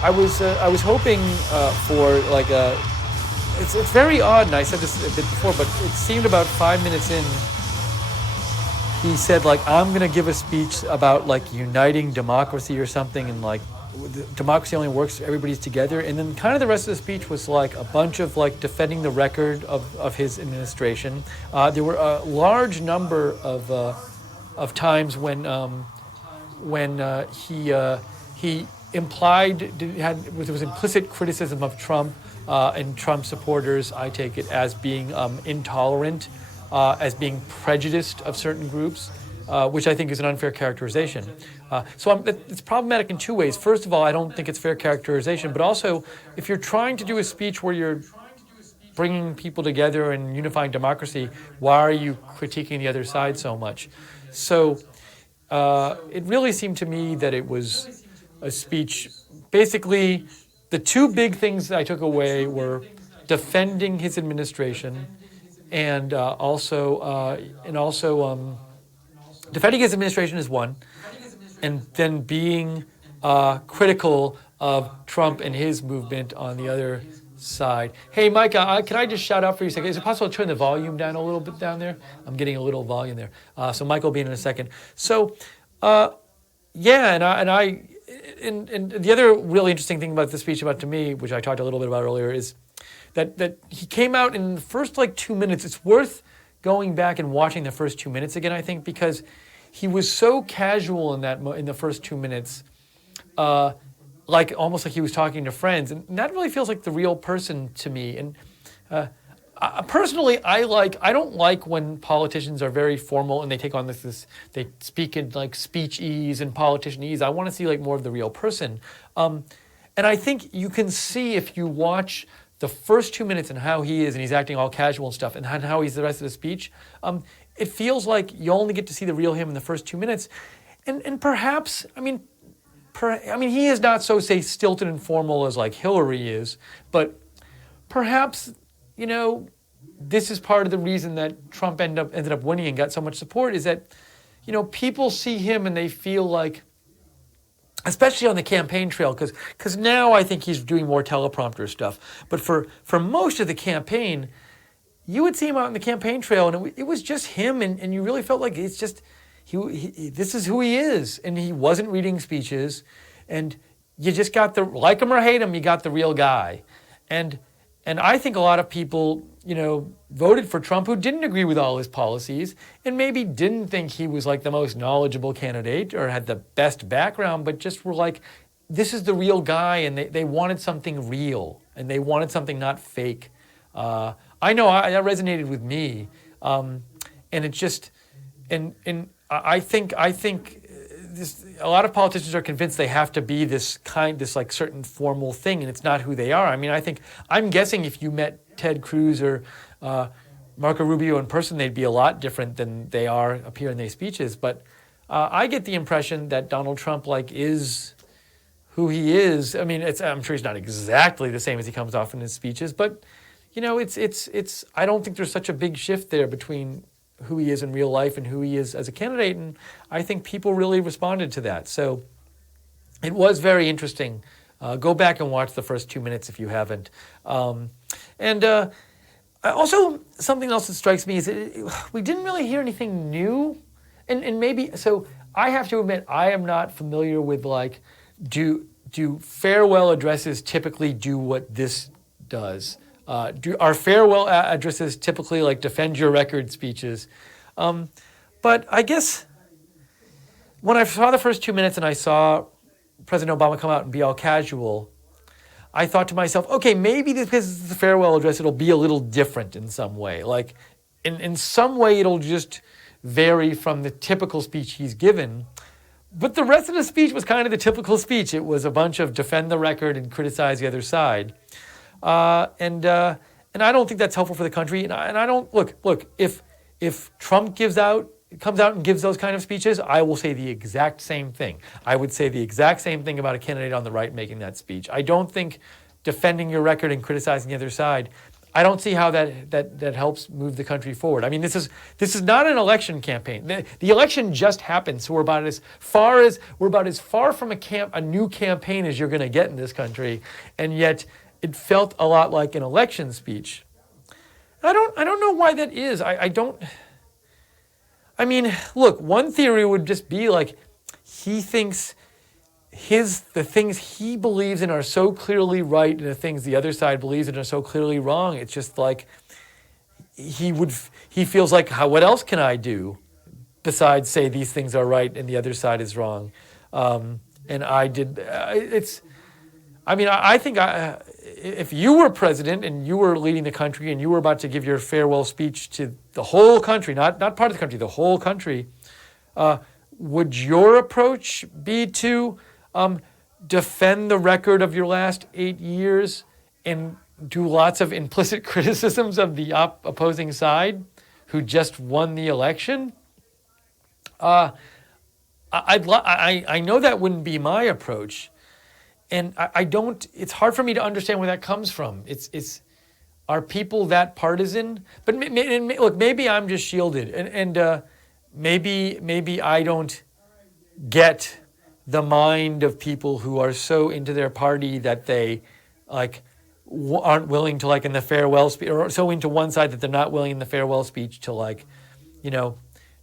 I was hoping for like a. It's very odd, and I said this a bit before, but it seemed about 5 minutes in, he said like, I'm going to give a speech about like uniting democracy or something, and like democracy only works if everybody's together. And then kind of the rest of the speech was like a bunch of like defending the record of his administration. There were a large number of times when he implied there was implicit criticism of Trump and Trump supporters. I take it as being intolerant, as being prejudiced of certain groups, which I think is an unfair characterization. So it's problematic in two ways. First of all, I don't think it's fair characterization, but also if you're trying to do a speech where you're bringing people together and unifying democracy, why are you critiquing the other side so much? So it really seemed to me that it was a speech. Basically, the two big things that I took away were defending his administration and also defending his administration is one, and then being critical of Trump and his movement on the other side. Hey, Mike, can I just shout out for you a second? Is it possible to turn the volume down a little bit down there? I'm getting a little volume there. So Mike will be in a second. So, yeah, and the other really interesting thing about the speech to me, which I talked a little bit about earlier, is that he came out in the first like 2 minutes. It's worth going back and watching the first 2 minutes again, I think, because he was so casual in the first 2 minutes, like almost like he was talking to friends, and that really feels like the real person to me. And personally, I don't like when politicians are very formal and they take on they speak in like speechese and politicianese. I want to see like more of the real person. And I think you can see if you watch the first 2 minutes and how he is, and he's acting all casual and stuff, and how he's the rest of the speech, it feels like you only get to see the real him in the first 2 minutes. And perhaps, I mean, he is not so, say, stilted and formal as like Hillary is, but perhaps, you know, this is part of the reason that Trump ended up winning and got so much support, is that, you know, people see him and they feel like, especially on the campaign trail, because now I think he's doing more teleprompter stuff. But for most of the campaign, you would see him out on the campaign trail, and it was just him, and you really felt like it's just this is who he is, and he wasn't reading speeches, and you just got like him or hate him, you got the real guy, and I think a lot of people, you know, voted for Trump who didn't agree with all his policies and maybe didn't think he was like the most knowledgeable candidate or had the best background, but just were like, this is the real guy, and they wanted something real, and they wanted something not fake. I know that resonated with me, and it just, and I think a lot of politicians are convinced they have to be this like certain formal thing, and it's not who they are. I mean, I'm guessing if you met Ted Cruz or Marco Rubio in person, they'd be a lot different than they are up here in their speeches. But I get the impression that Donald Trump is who he is. I mean, I'm sure he's not exactly the same as he comes off in his speeches, but you know, it's. I don't think there's such a big shift there between who he is in real life and who he is as a candidate, and I think people really responded to that. So it was very interesting. Go back and watch the first 2 minutes if you haven't. And also, something else that strikes me is we didn't really hear anything new, and maybe, so I have to admit, I am not familiar with like, do farewell addresses typically do what this does? Are farewell addresses typically like defend your record speeches? But I guess when I saw the first 2 minutes and I saw President Obama come out and be all casual, I thought to myself, okay, maybe because it's the farewell address, it'll be a little different in some way. Like in some way, it'll just vary from the typical speech he's given. But the rest of the speech was kind of the typical speech. It was a bunch of defend the record and criticize the other side. And I don't think that's helpful for the country. And I don't, look, if Trump comes out and gives those kind of speeches, I will say the exact same thing. I would say the exact same thing about a candidate on the right making that speech. I don't think defending your record and criticizing the other side, I don't see how that helps move the country forward. I mean, this is not an election campaign. The election just happened, so we're about as far from a new campaign as you're going to get in this country, and yet it felt a lot like an election speech. I don't know why that is. I mean, look, one theory would just be like he thinks the things he believes in are so clearly right and the things the other side believes in are so clearly wrong. It's just like he feels like, what else can I do besides say these things are right and the other side is wrong? I think if you were president and you were leading the country and you were about to give your farewell speech to the whole country, not part of the country, the whole country, would your approach be to defend the record of your last 8 years and do lots of implicit criticisms of the opposing side who just won the election? I know that wouldn't be my approach. And I don't, it's hard for me to understand where that comes from. Are people that partisan? But look, maybe I'm just shielded and maybe I don't get the mind of people who are so into their party that they aren't willing to in the farewell speech, or so into one side that they're not willing in the farewell speech to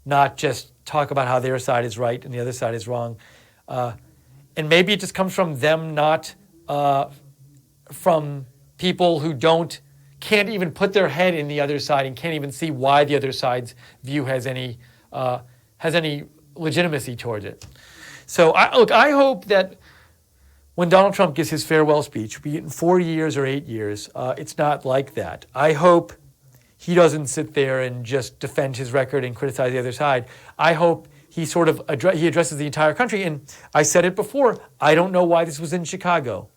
not just talk about how their side is right and the other side is wrong. And maybe it just comes from them not, from people who can't even put their head in the other side and can't even see why the other side's view has any legitimacy towards it. So I hope that when Donald Trump gives his farewell speech, be it in 4 years or 8 years, it's not like that. I hope he doesn't sit there and just defend his record and criticize the other side. I hope he he addresses the entire country. And I said it before, I don't know why this was in Chicago.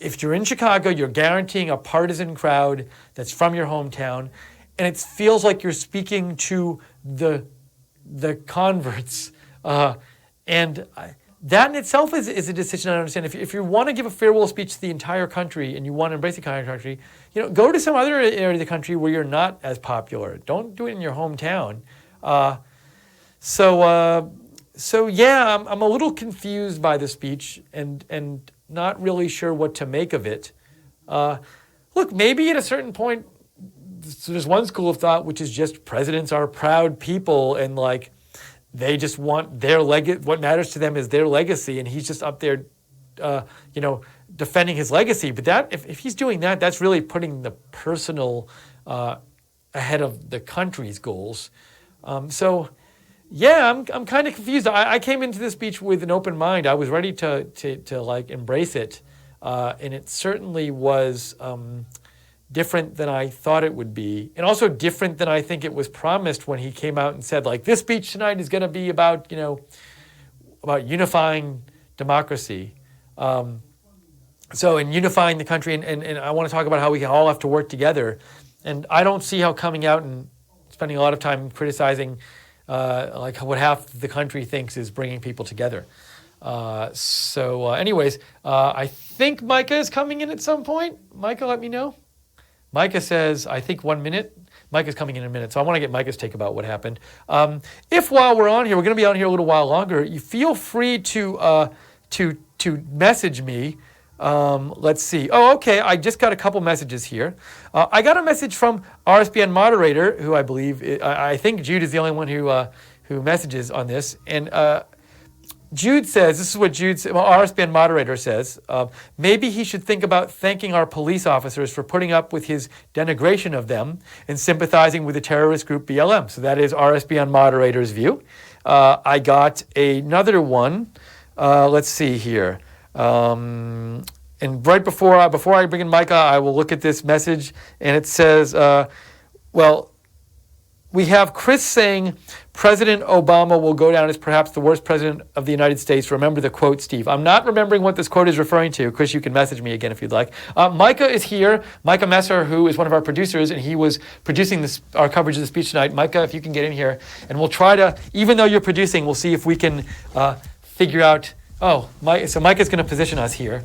If you're in Chicago, you're guaranteeing a partisan crowd that's from your hometown, and it feels like you're speaking to the converts. That in itself is a decision I don't understand. If you want to give a farewell speech to the entire country and you want to embrace the entire country, go to some other area of the country where you're not as popular. Don't do it in your hometown. So yeah, I'm a little confused by the speech and not really sure what to make of it. Look, maybe at a certain point, so there's one school of thought which is just presidents are proud people and they just want their what matters to them is their legacy, and he's just up there, defending his legacy. But that, if he's doing that, that's really putting the personal ahead of the country's goals. So, yeah, I'm kind of confused. I came into this speech with an open mind. I was ready to embrace it, and it certainly was different than I thought it would be, and also different than I think it was promised when he came out and said, this speech tonight is going to be about unifying democracy. In unifying the country, and I want to talk about how we all have to work together. And I don't see how coming out and spending a lot of time criticizing what half the country thinks is bringing people together. Anyways, I think Micah is coming in at some point. Micah, let me know. Micah says, I think 1 minute. Micah's coming in a minute, so I want to get Micah's take about what happened. If while we're on here, we're going to be on here a little while longer, you feel free to message me. Let's see. Oh, okay, I just got a couple messages here. I got a message from RSBN moderator, who I believe, I think Jude is the only one who messages on this. And Jude says, this is what RSBN moderator says, maybe he should think about thanking our police officers for putting up with his denigration of them and sympathizing with the terrorist group BLM. So that is RSBN moderator's view. I got another one. Let's see here. And right before I bring in Micah, I will look at this message, and it says, we have Chris saying President Obama will go down as perhaps the worst president of the United States. Remember the quote, Steve. I'm not remembering what this quote is referring to. Chris, you can message me again if you'd like. Micah is here. Micah Messer, who is one of our producers, and he was producing our coverage of the speech tonight. Micah, if you can get in here. And we'll try to, even though you're producing, we'll see if we can figure out. So Micah's going to position us here.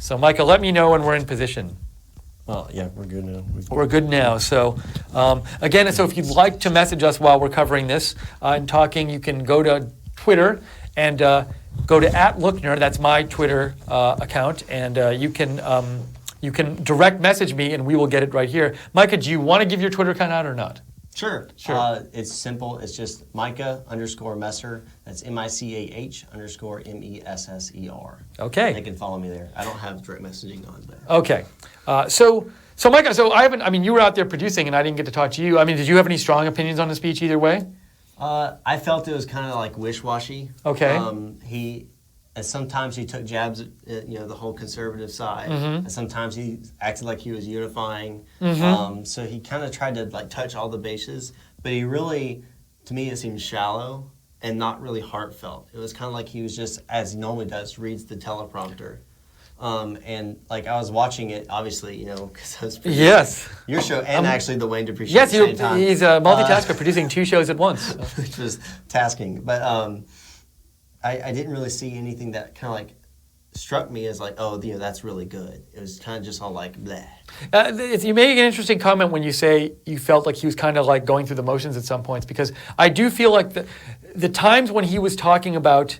So Micah, let me know when we're in position. Well, yeah, we're good now. We're good now. So again, so if you'd like to message us while we're covering this and talking, you can go to Twitter and go to @Lookner. That's my Twitter account, and you can direct message me, and we will get it right here. Micah, do you want to give your Twitter account out or not? Sure. It's simple. It's just Micah_Messer. That's MICAH_MESSER. Okay. They can follow me there. I don't have direct messaging on, but. Okay. So Micah, you were out there producing, and I didn't get to talk to you. Did you have any strong opinions on the speech either way? I felt it was kind of like wish-washy. Okay. Sometimes he took jabs at the whole conservative side, and sometimes he acted like he was unifying. So he kind of tried to touch all the bases, but he really, to me, it seemed shallow and not really heartfelt. It was kind of like he was just, as he normally does, reads the teleprompter. And I was watching it, obviously, because I was producing your show and actually the Wayne Depreciation. Yes, at the same time. he's a multitasker, producing 2 shows at once, which was tasking. But I didn't really see anything that kind of struck me as that's really good. It was kind of just all bleh. You make an interesting comment when you say you felt like he was kind of going through the motions at some points, because I do feel like the times when he was talking about.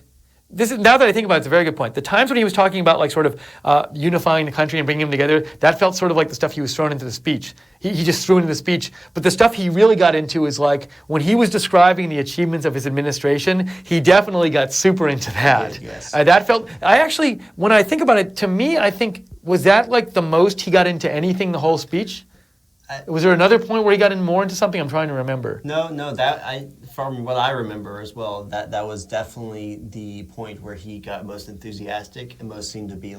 Now that I think about it, it's a very good point. The times when he was talking about unifying the country and bringing them together, that felt sort of like the stuff he was throwing into the speech. He just threw into the speech. But the stuff he really got into is when he was describing the achievements of his administration, he definitely got super into that. Yes. That felt, when I think about it, to me, I think, was that the most he got into anything the whole speech? Was there another point where he got more into something? I'm trying to remember. No, from what I remember as well, that was definitely the point where he got most enthusiastic and most seemed to be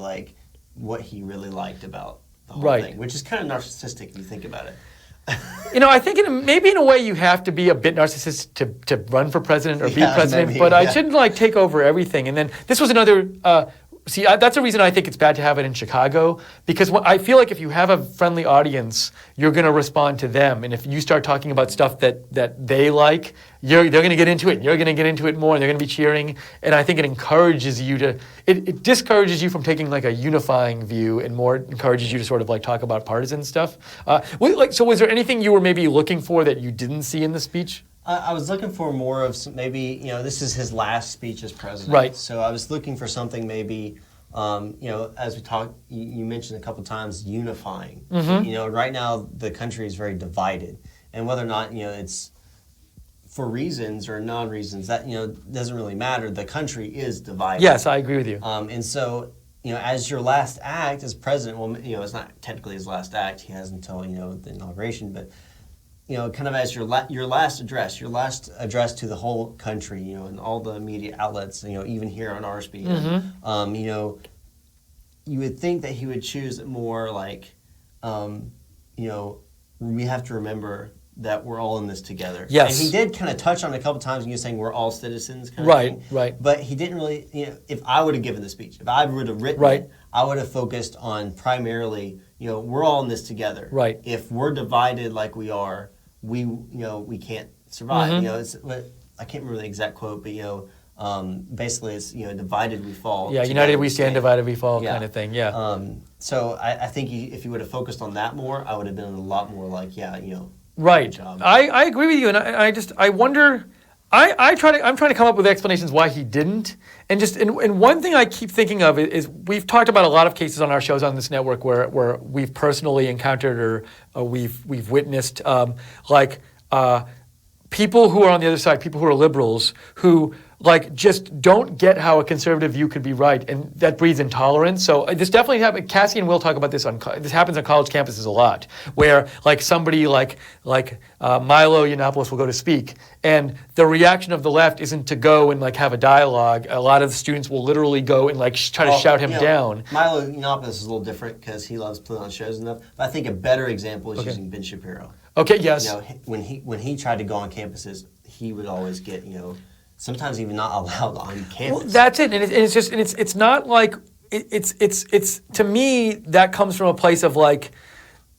what he really liked about the whole thing, which is kind of narcissistic if you think about it. I think maybe in a way you have to be a bit narcissistic to run for president or be president, maybe, but I shouldn't take over everything. And then this was another. That's the reason I think it's bad to have it in Chicago, because I feel like if you have a friendly audience, you're going to respond to them. And if you start talking about stuff that they like, they're going to get into it, and you're going to get into it more, and they're going to be cheering. And I think it encourages you to, it discourages you from taking a unifying view and more encourages you to sort of talk about partisan stuff. So was there anything you were maybe looking for that you didn't see in the speech? I was looking for more of maybe, this is his last speech as president. Right. So I was looking for something maybe, as we talked, you mentioned a couple times, unifying. Right now the country is very divided. And whether or not, it's for reasons or non-reasons, that, doesn't really matter. The country is divided. Yes, I agree with you. And so, as your last act as president, well, it's not technically his last act. He has until, the inauguration, but kind of as your last address to the whole country, and all the media outlets, even here on RSB, you would think that he would choose it more we have to remember that we're all in this together. Yes. And he did kind of touch on it a couple times, and he was saying we're all citizens kind of thing. Right. But he didn't really, if I would have given the speech, if I would have written it, I would have focused on primarily, we're all in this together. Right. If we're divided like we are, we can't survive. I can't remember the exact quote, but basically it's divided we fall. Yeah, united we stand, divided we fall, kind of thing. Yeah. So I think if you would have focused on that more, I would have been a lot more Right. good job. I agree with you, and I wonder. I'm trying to come up with explanations why he didn't, and one thing I keep thinking of is we've talked about a lot of cases on our shows on this network where we've personally encountered or we've witnessed people who are on the other side, people who are liberals who just don't get how a conservative view could be right, and that breeds intolerance. So this definitely happens. Cassie and Will talk about this this happens on college campuses a lot, where somebody like Milo Yiannopoulos will go to speak, and the reaction of the left isn't to go and have a dialogue. A lot of the students will literally go and try to shout him down. Milo Yiannopoulos is a little different because he loves putting on shows and stuff. But I think a better example is using Ben Shapiro. Okay, yes. You know, when he tried to go on campuses, he would always get, you know, sometimes even not allowed on campus. Well, that's it, and it's just, and it's not like it's to me that comes from a place of like,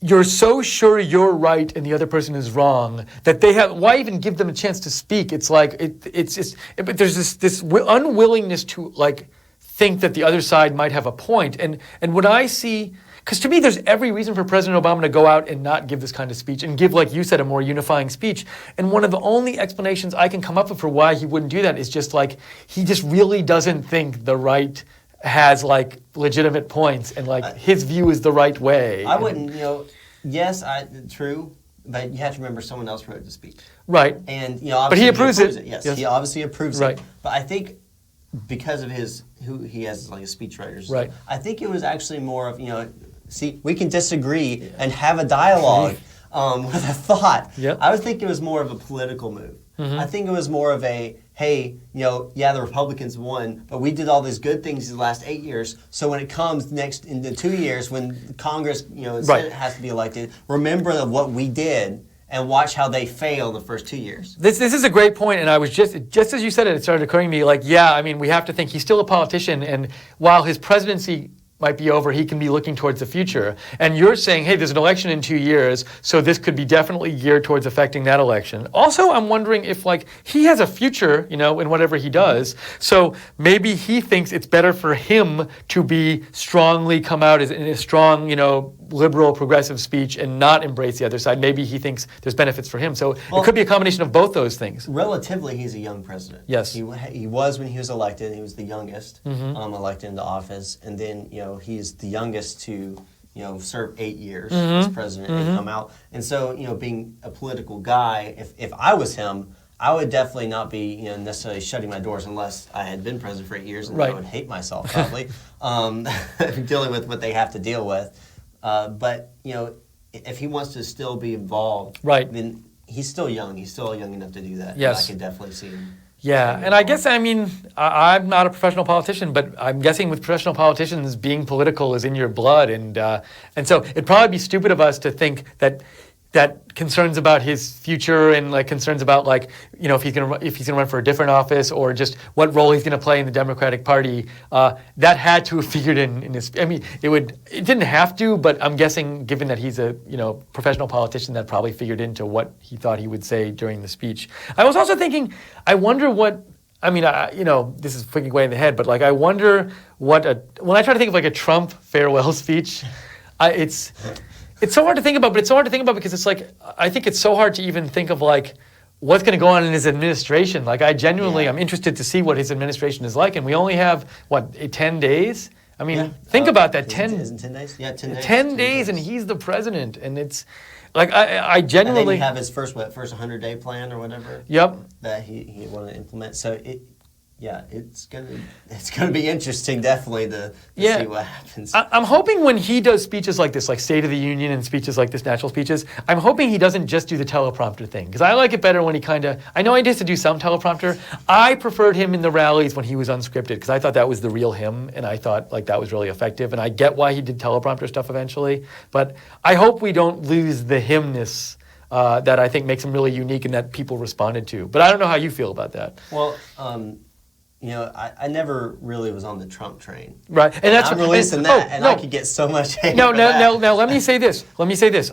you're so sure you're right and the other person is wrong that they have. Why even give them a chance to speak? It's like it's just. But there's this unwillingness to like think that the other side might have a point. And when I see, because to me there's every reason for President Obama to go out and not give this kind of speech and give, like you said, a more unifying speech. And one of the only explanations I can come up with for why he wouldn't do that is just like he just really doesn't think the right has like legitimate points and like his view is the right way. I wouldn't, you know, yes, true, but you have to remember someone else wrote the speech. Right. And, you know, But he obviously approves it. Yes, Yes. he obviously approves Right. it. But I think because of who he has like a speechwriter, Right. I think it was actually more of, you know, see, we can disagree and have a dialogue with a thought. Yep. I would think it was more of a political move. I think it was more of a, hey, you know, yeah, the Republicans won, but we did all these good things these last 8 years. So when it comes next in the 2 years, when Congress, you know, and Right. Senate has to be elected, remember what we did and watch how they fail the first 2 years. This is a great point, and I was just as you said it started occurring to me like, yeah, I mean, we have to think he's still a politician, and while his presidency might be over, he can be looking towards the future. And you're saying, hey, there's an election in 2 years, so this could be definitely geared towards affecting that election. Also, I'm wondering if like he has a future, you know, in whatever he does. So maybe he thinks it's better for him to be strongly come out as in a strong, you know, liberal progressive speech and not embrace the other side. Maybe he thinks there's benefits for him. So it could be a combination of both those things. Relatively, he's a young president. Yes. He was when he was elected. He was the youngest elected into office. And then, you know, he's the youngest to, you know, serve 8 years as president and come out. And so, you know, being a political guy, if I was him, I would definitely not be, you know, necessarily shutting my doors unless I had been president for 8 years, and Right. I would hate myself probably, dealing with what they have to deal with. But, you know, if he wants to still be involved, Right. then he's still young. He's still young enough to do that. Yes. I can definitely see him. Yeah, and I guess, I mean, I'm not a professional politician, but I'm guessing with professional politicians, being political is in your blood, and so it'd probably be stupid of us to think that concerns about his future and like concerns about like, you know, if he's gonna run for a different office or just what role he's gonna play in the Democratic Party, that had to have figured in his. I mean, it didn't have to, but I'm guessing given that he's a, you know, professional politician, that probably figured into what he thought he would say during the speech. I was also thinking, I wonder what. I mean, you know, this is freaking way in the head, but like, I wonder when I try to think of like a Trump farewell speech, it's so hard to think about, but it's so hard to think about because it's like, I think it's so hard to even think of like, what's going to go on in his administration. Like, I genuinely, I'm interested to see what his administration is like, and we only have, 10 days? I mean, think about that, 10 Isn't 10 days? Yeah, 10 days. 10 days, and he's the president, and it's, like, I And genuinely... then you have his first 100-day plan or whatever. Yep. That he wanted to implement. So it's gonna be interesting, definitely, to see what happens. I'm hoping when he does speeches like this, like State of the Union and speeches like this, national speeches, I'm hoping he doesn't just do the teleprompter thing. Because I like it better when he I know he used to do some teleprompter. I preferred him in the rallies when he was unscripted, because I thought that was the real him, and I thought like that was really effective. And I get why he did teleprompter stuff eventually. But I hope we don't lose the himness that I think makes him really unique and that people responded to. But I don't know how you feel about that. Well, you know, I never really was on the Trump train. Right, and that's I'm releasing that, and I could get so much hate for that. Now, let me say this.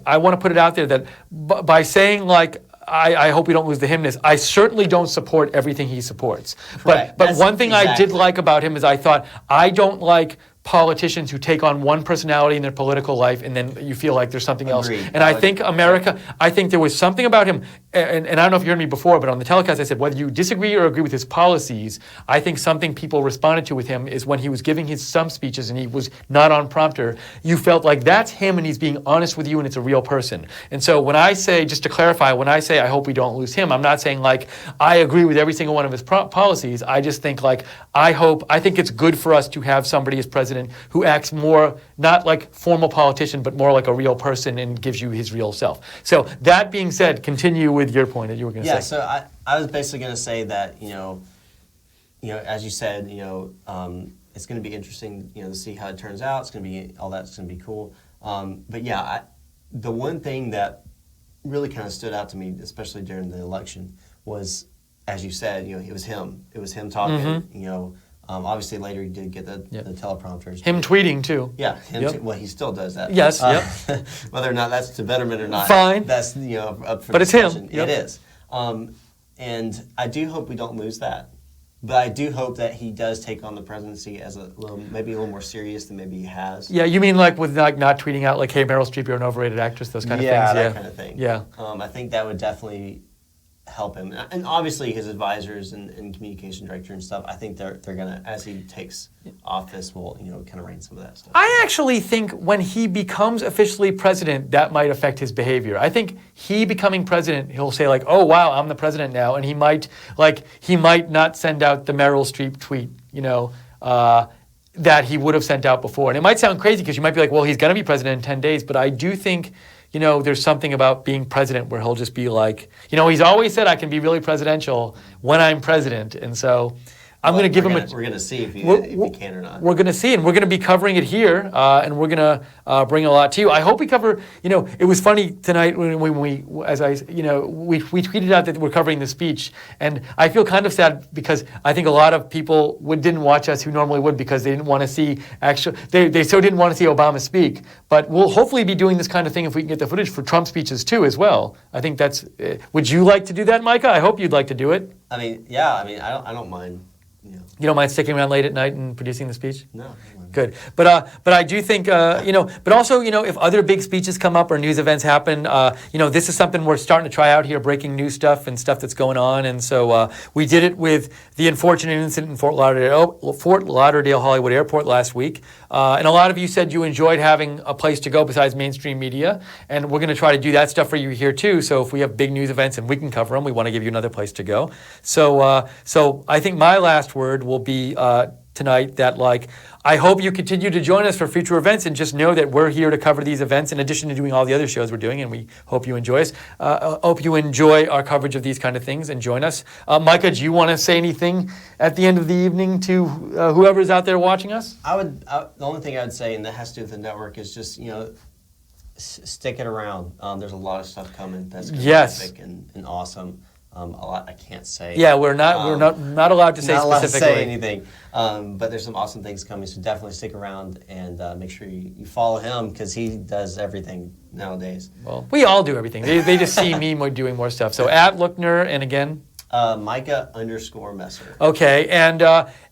I want to put it out there that by saying like, I hope we don't lose the himness, I certainly don't support everything he supports. Correct. But That's one thing I did exactly. like about him is I thought, I don't like politicians who take on one personality in their political life and then you feel like there's something else. Agreed. And I think I think there was something about him, and I don't know if you heard me before, but on the telecast I said, whether you disagree or agree with his policies, I think something people responded to with him is when he was giving some speeches and he was not on prompter, you felt like that's him and he's being honest with you and it's a real person. And so when I say, just to clarify, when I say I hope we don't lose him, I'm not saying like I agree with every single one of his policies. I just think like I think it's good for us to have somebody as president who acts more, not like formal politician, but more like a real person and gives you his real self. So that being said, continue with your point that you were going to say. Yeah, so I was basically going to say that, you know, as you said, it's going to be interesting, to see how it turns out. It's going to be, all that's going to be cool. But yeah, the one thing that really kind of stood out to me, especially during the election, was, as you said, it was him. It was him talking. Obviously later he did get the teleprompters. Him tweeting too. Yeah, Yep. well, he still does that. Yes, Whether or not that's to betterment or not, Fine. That's up for But it's him. discussion. Yep. It is, and I do hope we don't lose that. But I do hope that he does take on the presidency as maybe a little more serious than maybe he has. Yeah, you mean like with not tweeting out like, "Hey, Meryl Streep, you're an overrated actress," those kind of things. Yeah, Yeah, that kind of thing. Yeah. I think that would definitely help him, and obviously his advisors and communication director and stuff. I think they're gonna, as he takes office, will kind of rein some of that stuff. I actually think when he becomes officially president, that might affect his behavior. I think he becoming president, he'll say like, "Oh wow, I'm the president now," and he might not send out the Meryl Streep tweet, that he would have sent out before. And it might sound crazy because you might be like, "Well, he's going to be president in 10 days," but I do think, there's something about being president where he'll just be like, he's always said I can be really presidential when I'm president, and so. I'm going to give him a. We're going to see if he can or not. We're going to see, and we're going to be covering it here, and we're going to bring a lot to you. I hope we cover. It was funny tonight when we tweeted out that we're covering the speech, and I feel kind of sad because I think a lot of people didn't watch us who normally would because they didn't want to see they so didn't want to see Obama speak. But we'll hopefully be doing this kind of thing if we can get the footage for Trump speeches too as well. I think that's. Would you like to do that, Micah? I hope you'd like to do it. I don't mind. You don't mind sticking around late at night and producing the speech? No. Good. But I do think, but also, if other big speeches come up or news events happen, this is something we're starting to try out here, breaking news stuff and stuff that's going on. And so we did it with the unfortunate incident in Fort Lauderdale Hollywood Airport last week. And a lot of you said you enjoyed having a place to go besides mainstream media. And we're going to try to do that stuff for you here too. So if we have big news events and we can cover them, we want to give you another place to go. So I think my last word will be tonight that I hope you continue to join us for future events, and just know that we're here to cover these events in addition to doing all the other shows we're doing, and we hope you enjoy us. Hope you enjoy our coverage of these kind of things and join us. Micah, do you want to say anything at the end of the evening to whoever's out there watching us? The only thing I would say, and that has to do with the network, is just stick it around. There's a lot of stuff coming that's going to be epic and awesome. A lot I can't say. Yeah, we're not allowed to say not allowed specifically. to say anything. But there's some awesome things coming, so definitely stick around and make sure you follow him because he does everything nowadays. Well, we all do everything. They just see me doing more stuff. So at Lookner, and again. Micah_Messer. Okay,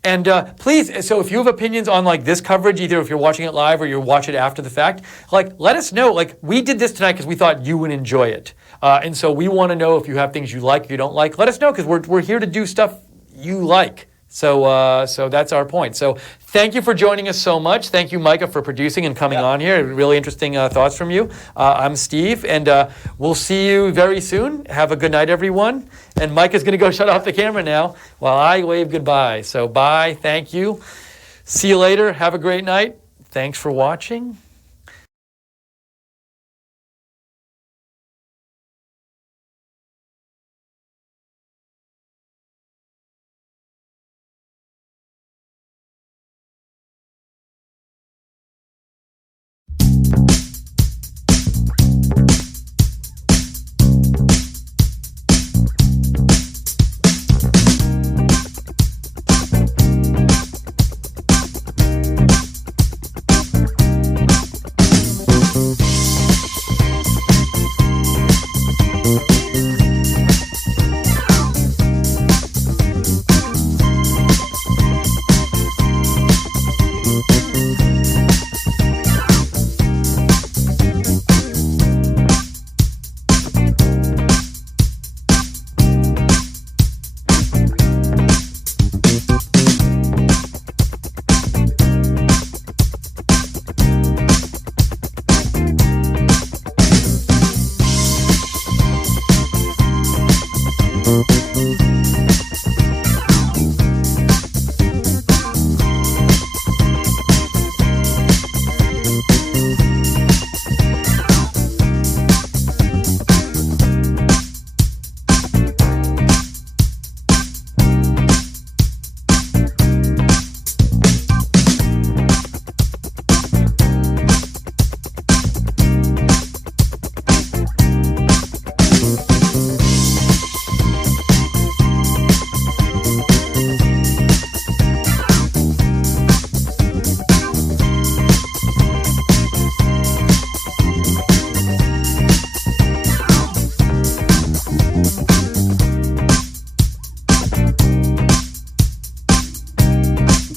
and please, so if you have opinions on this coverage, either if you're watching it live or you're watching it after the fact, let us know. We did this tonight because we thought you would enjoy it, and so we want to know if you have things you like, if you don't like. Let us know because we're here to do stuff you like. So that's our point. So thank you for joining us so much. Thank you, Micah, for producing and coming on here. Really interesting thoughts from you. I'm Steve, and we'll see you very soon. Have a good night, everyone. And Micah's going to go shut off the camera now while I wave goodbye. So bye. Thank you. See you later. Have a great night. Thanks for watching.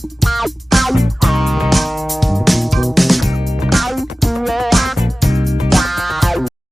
Bye.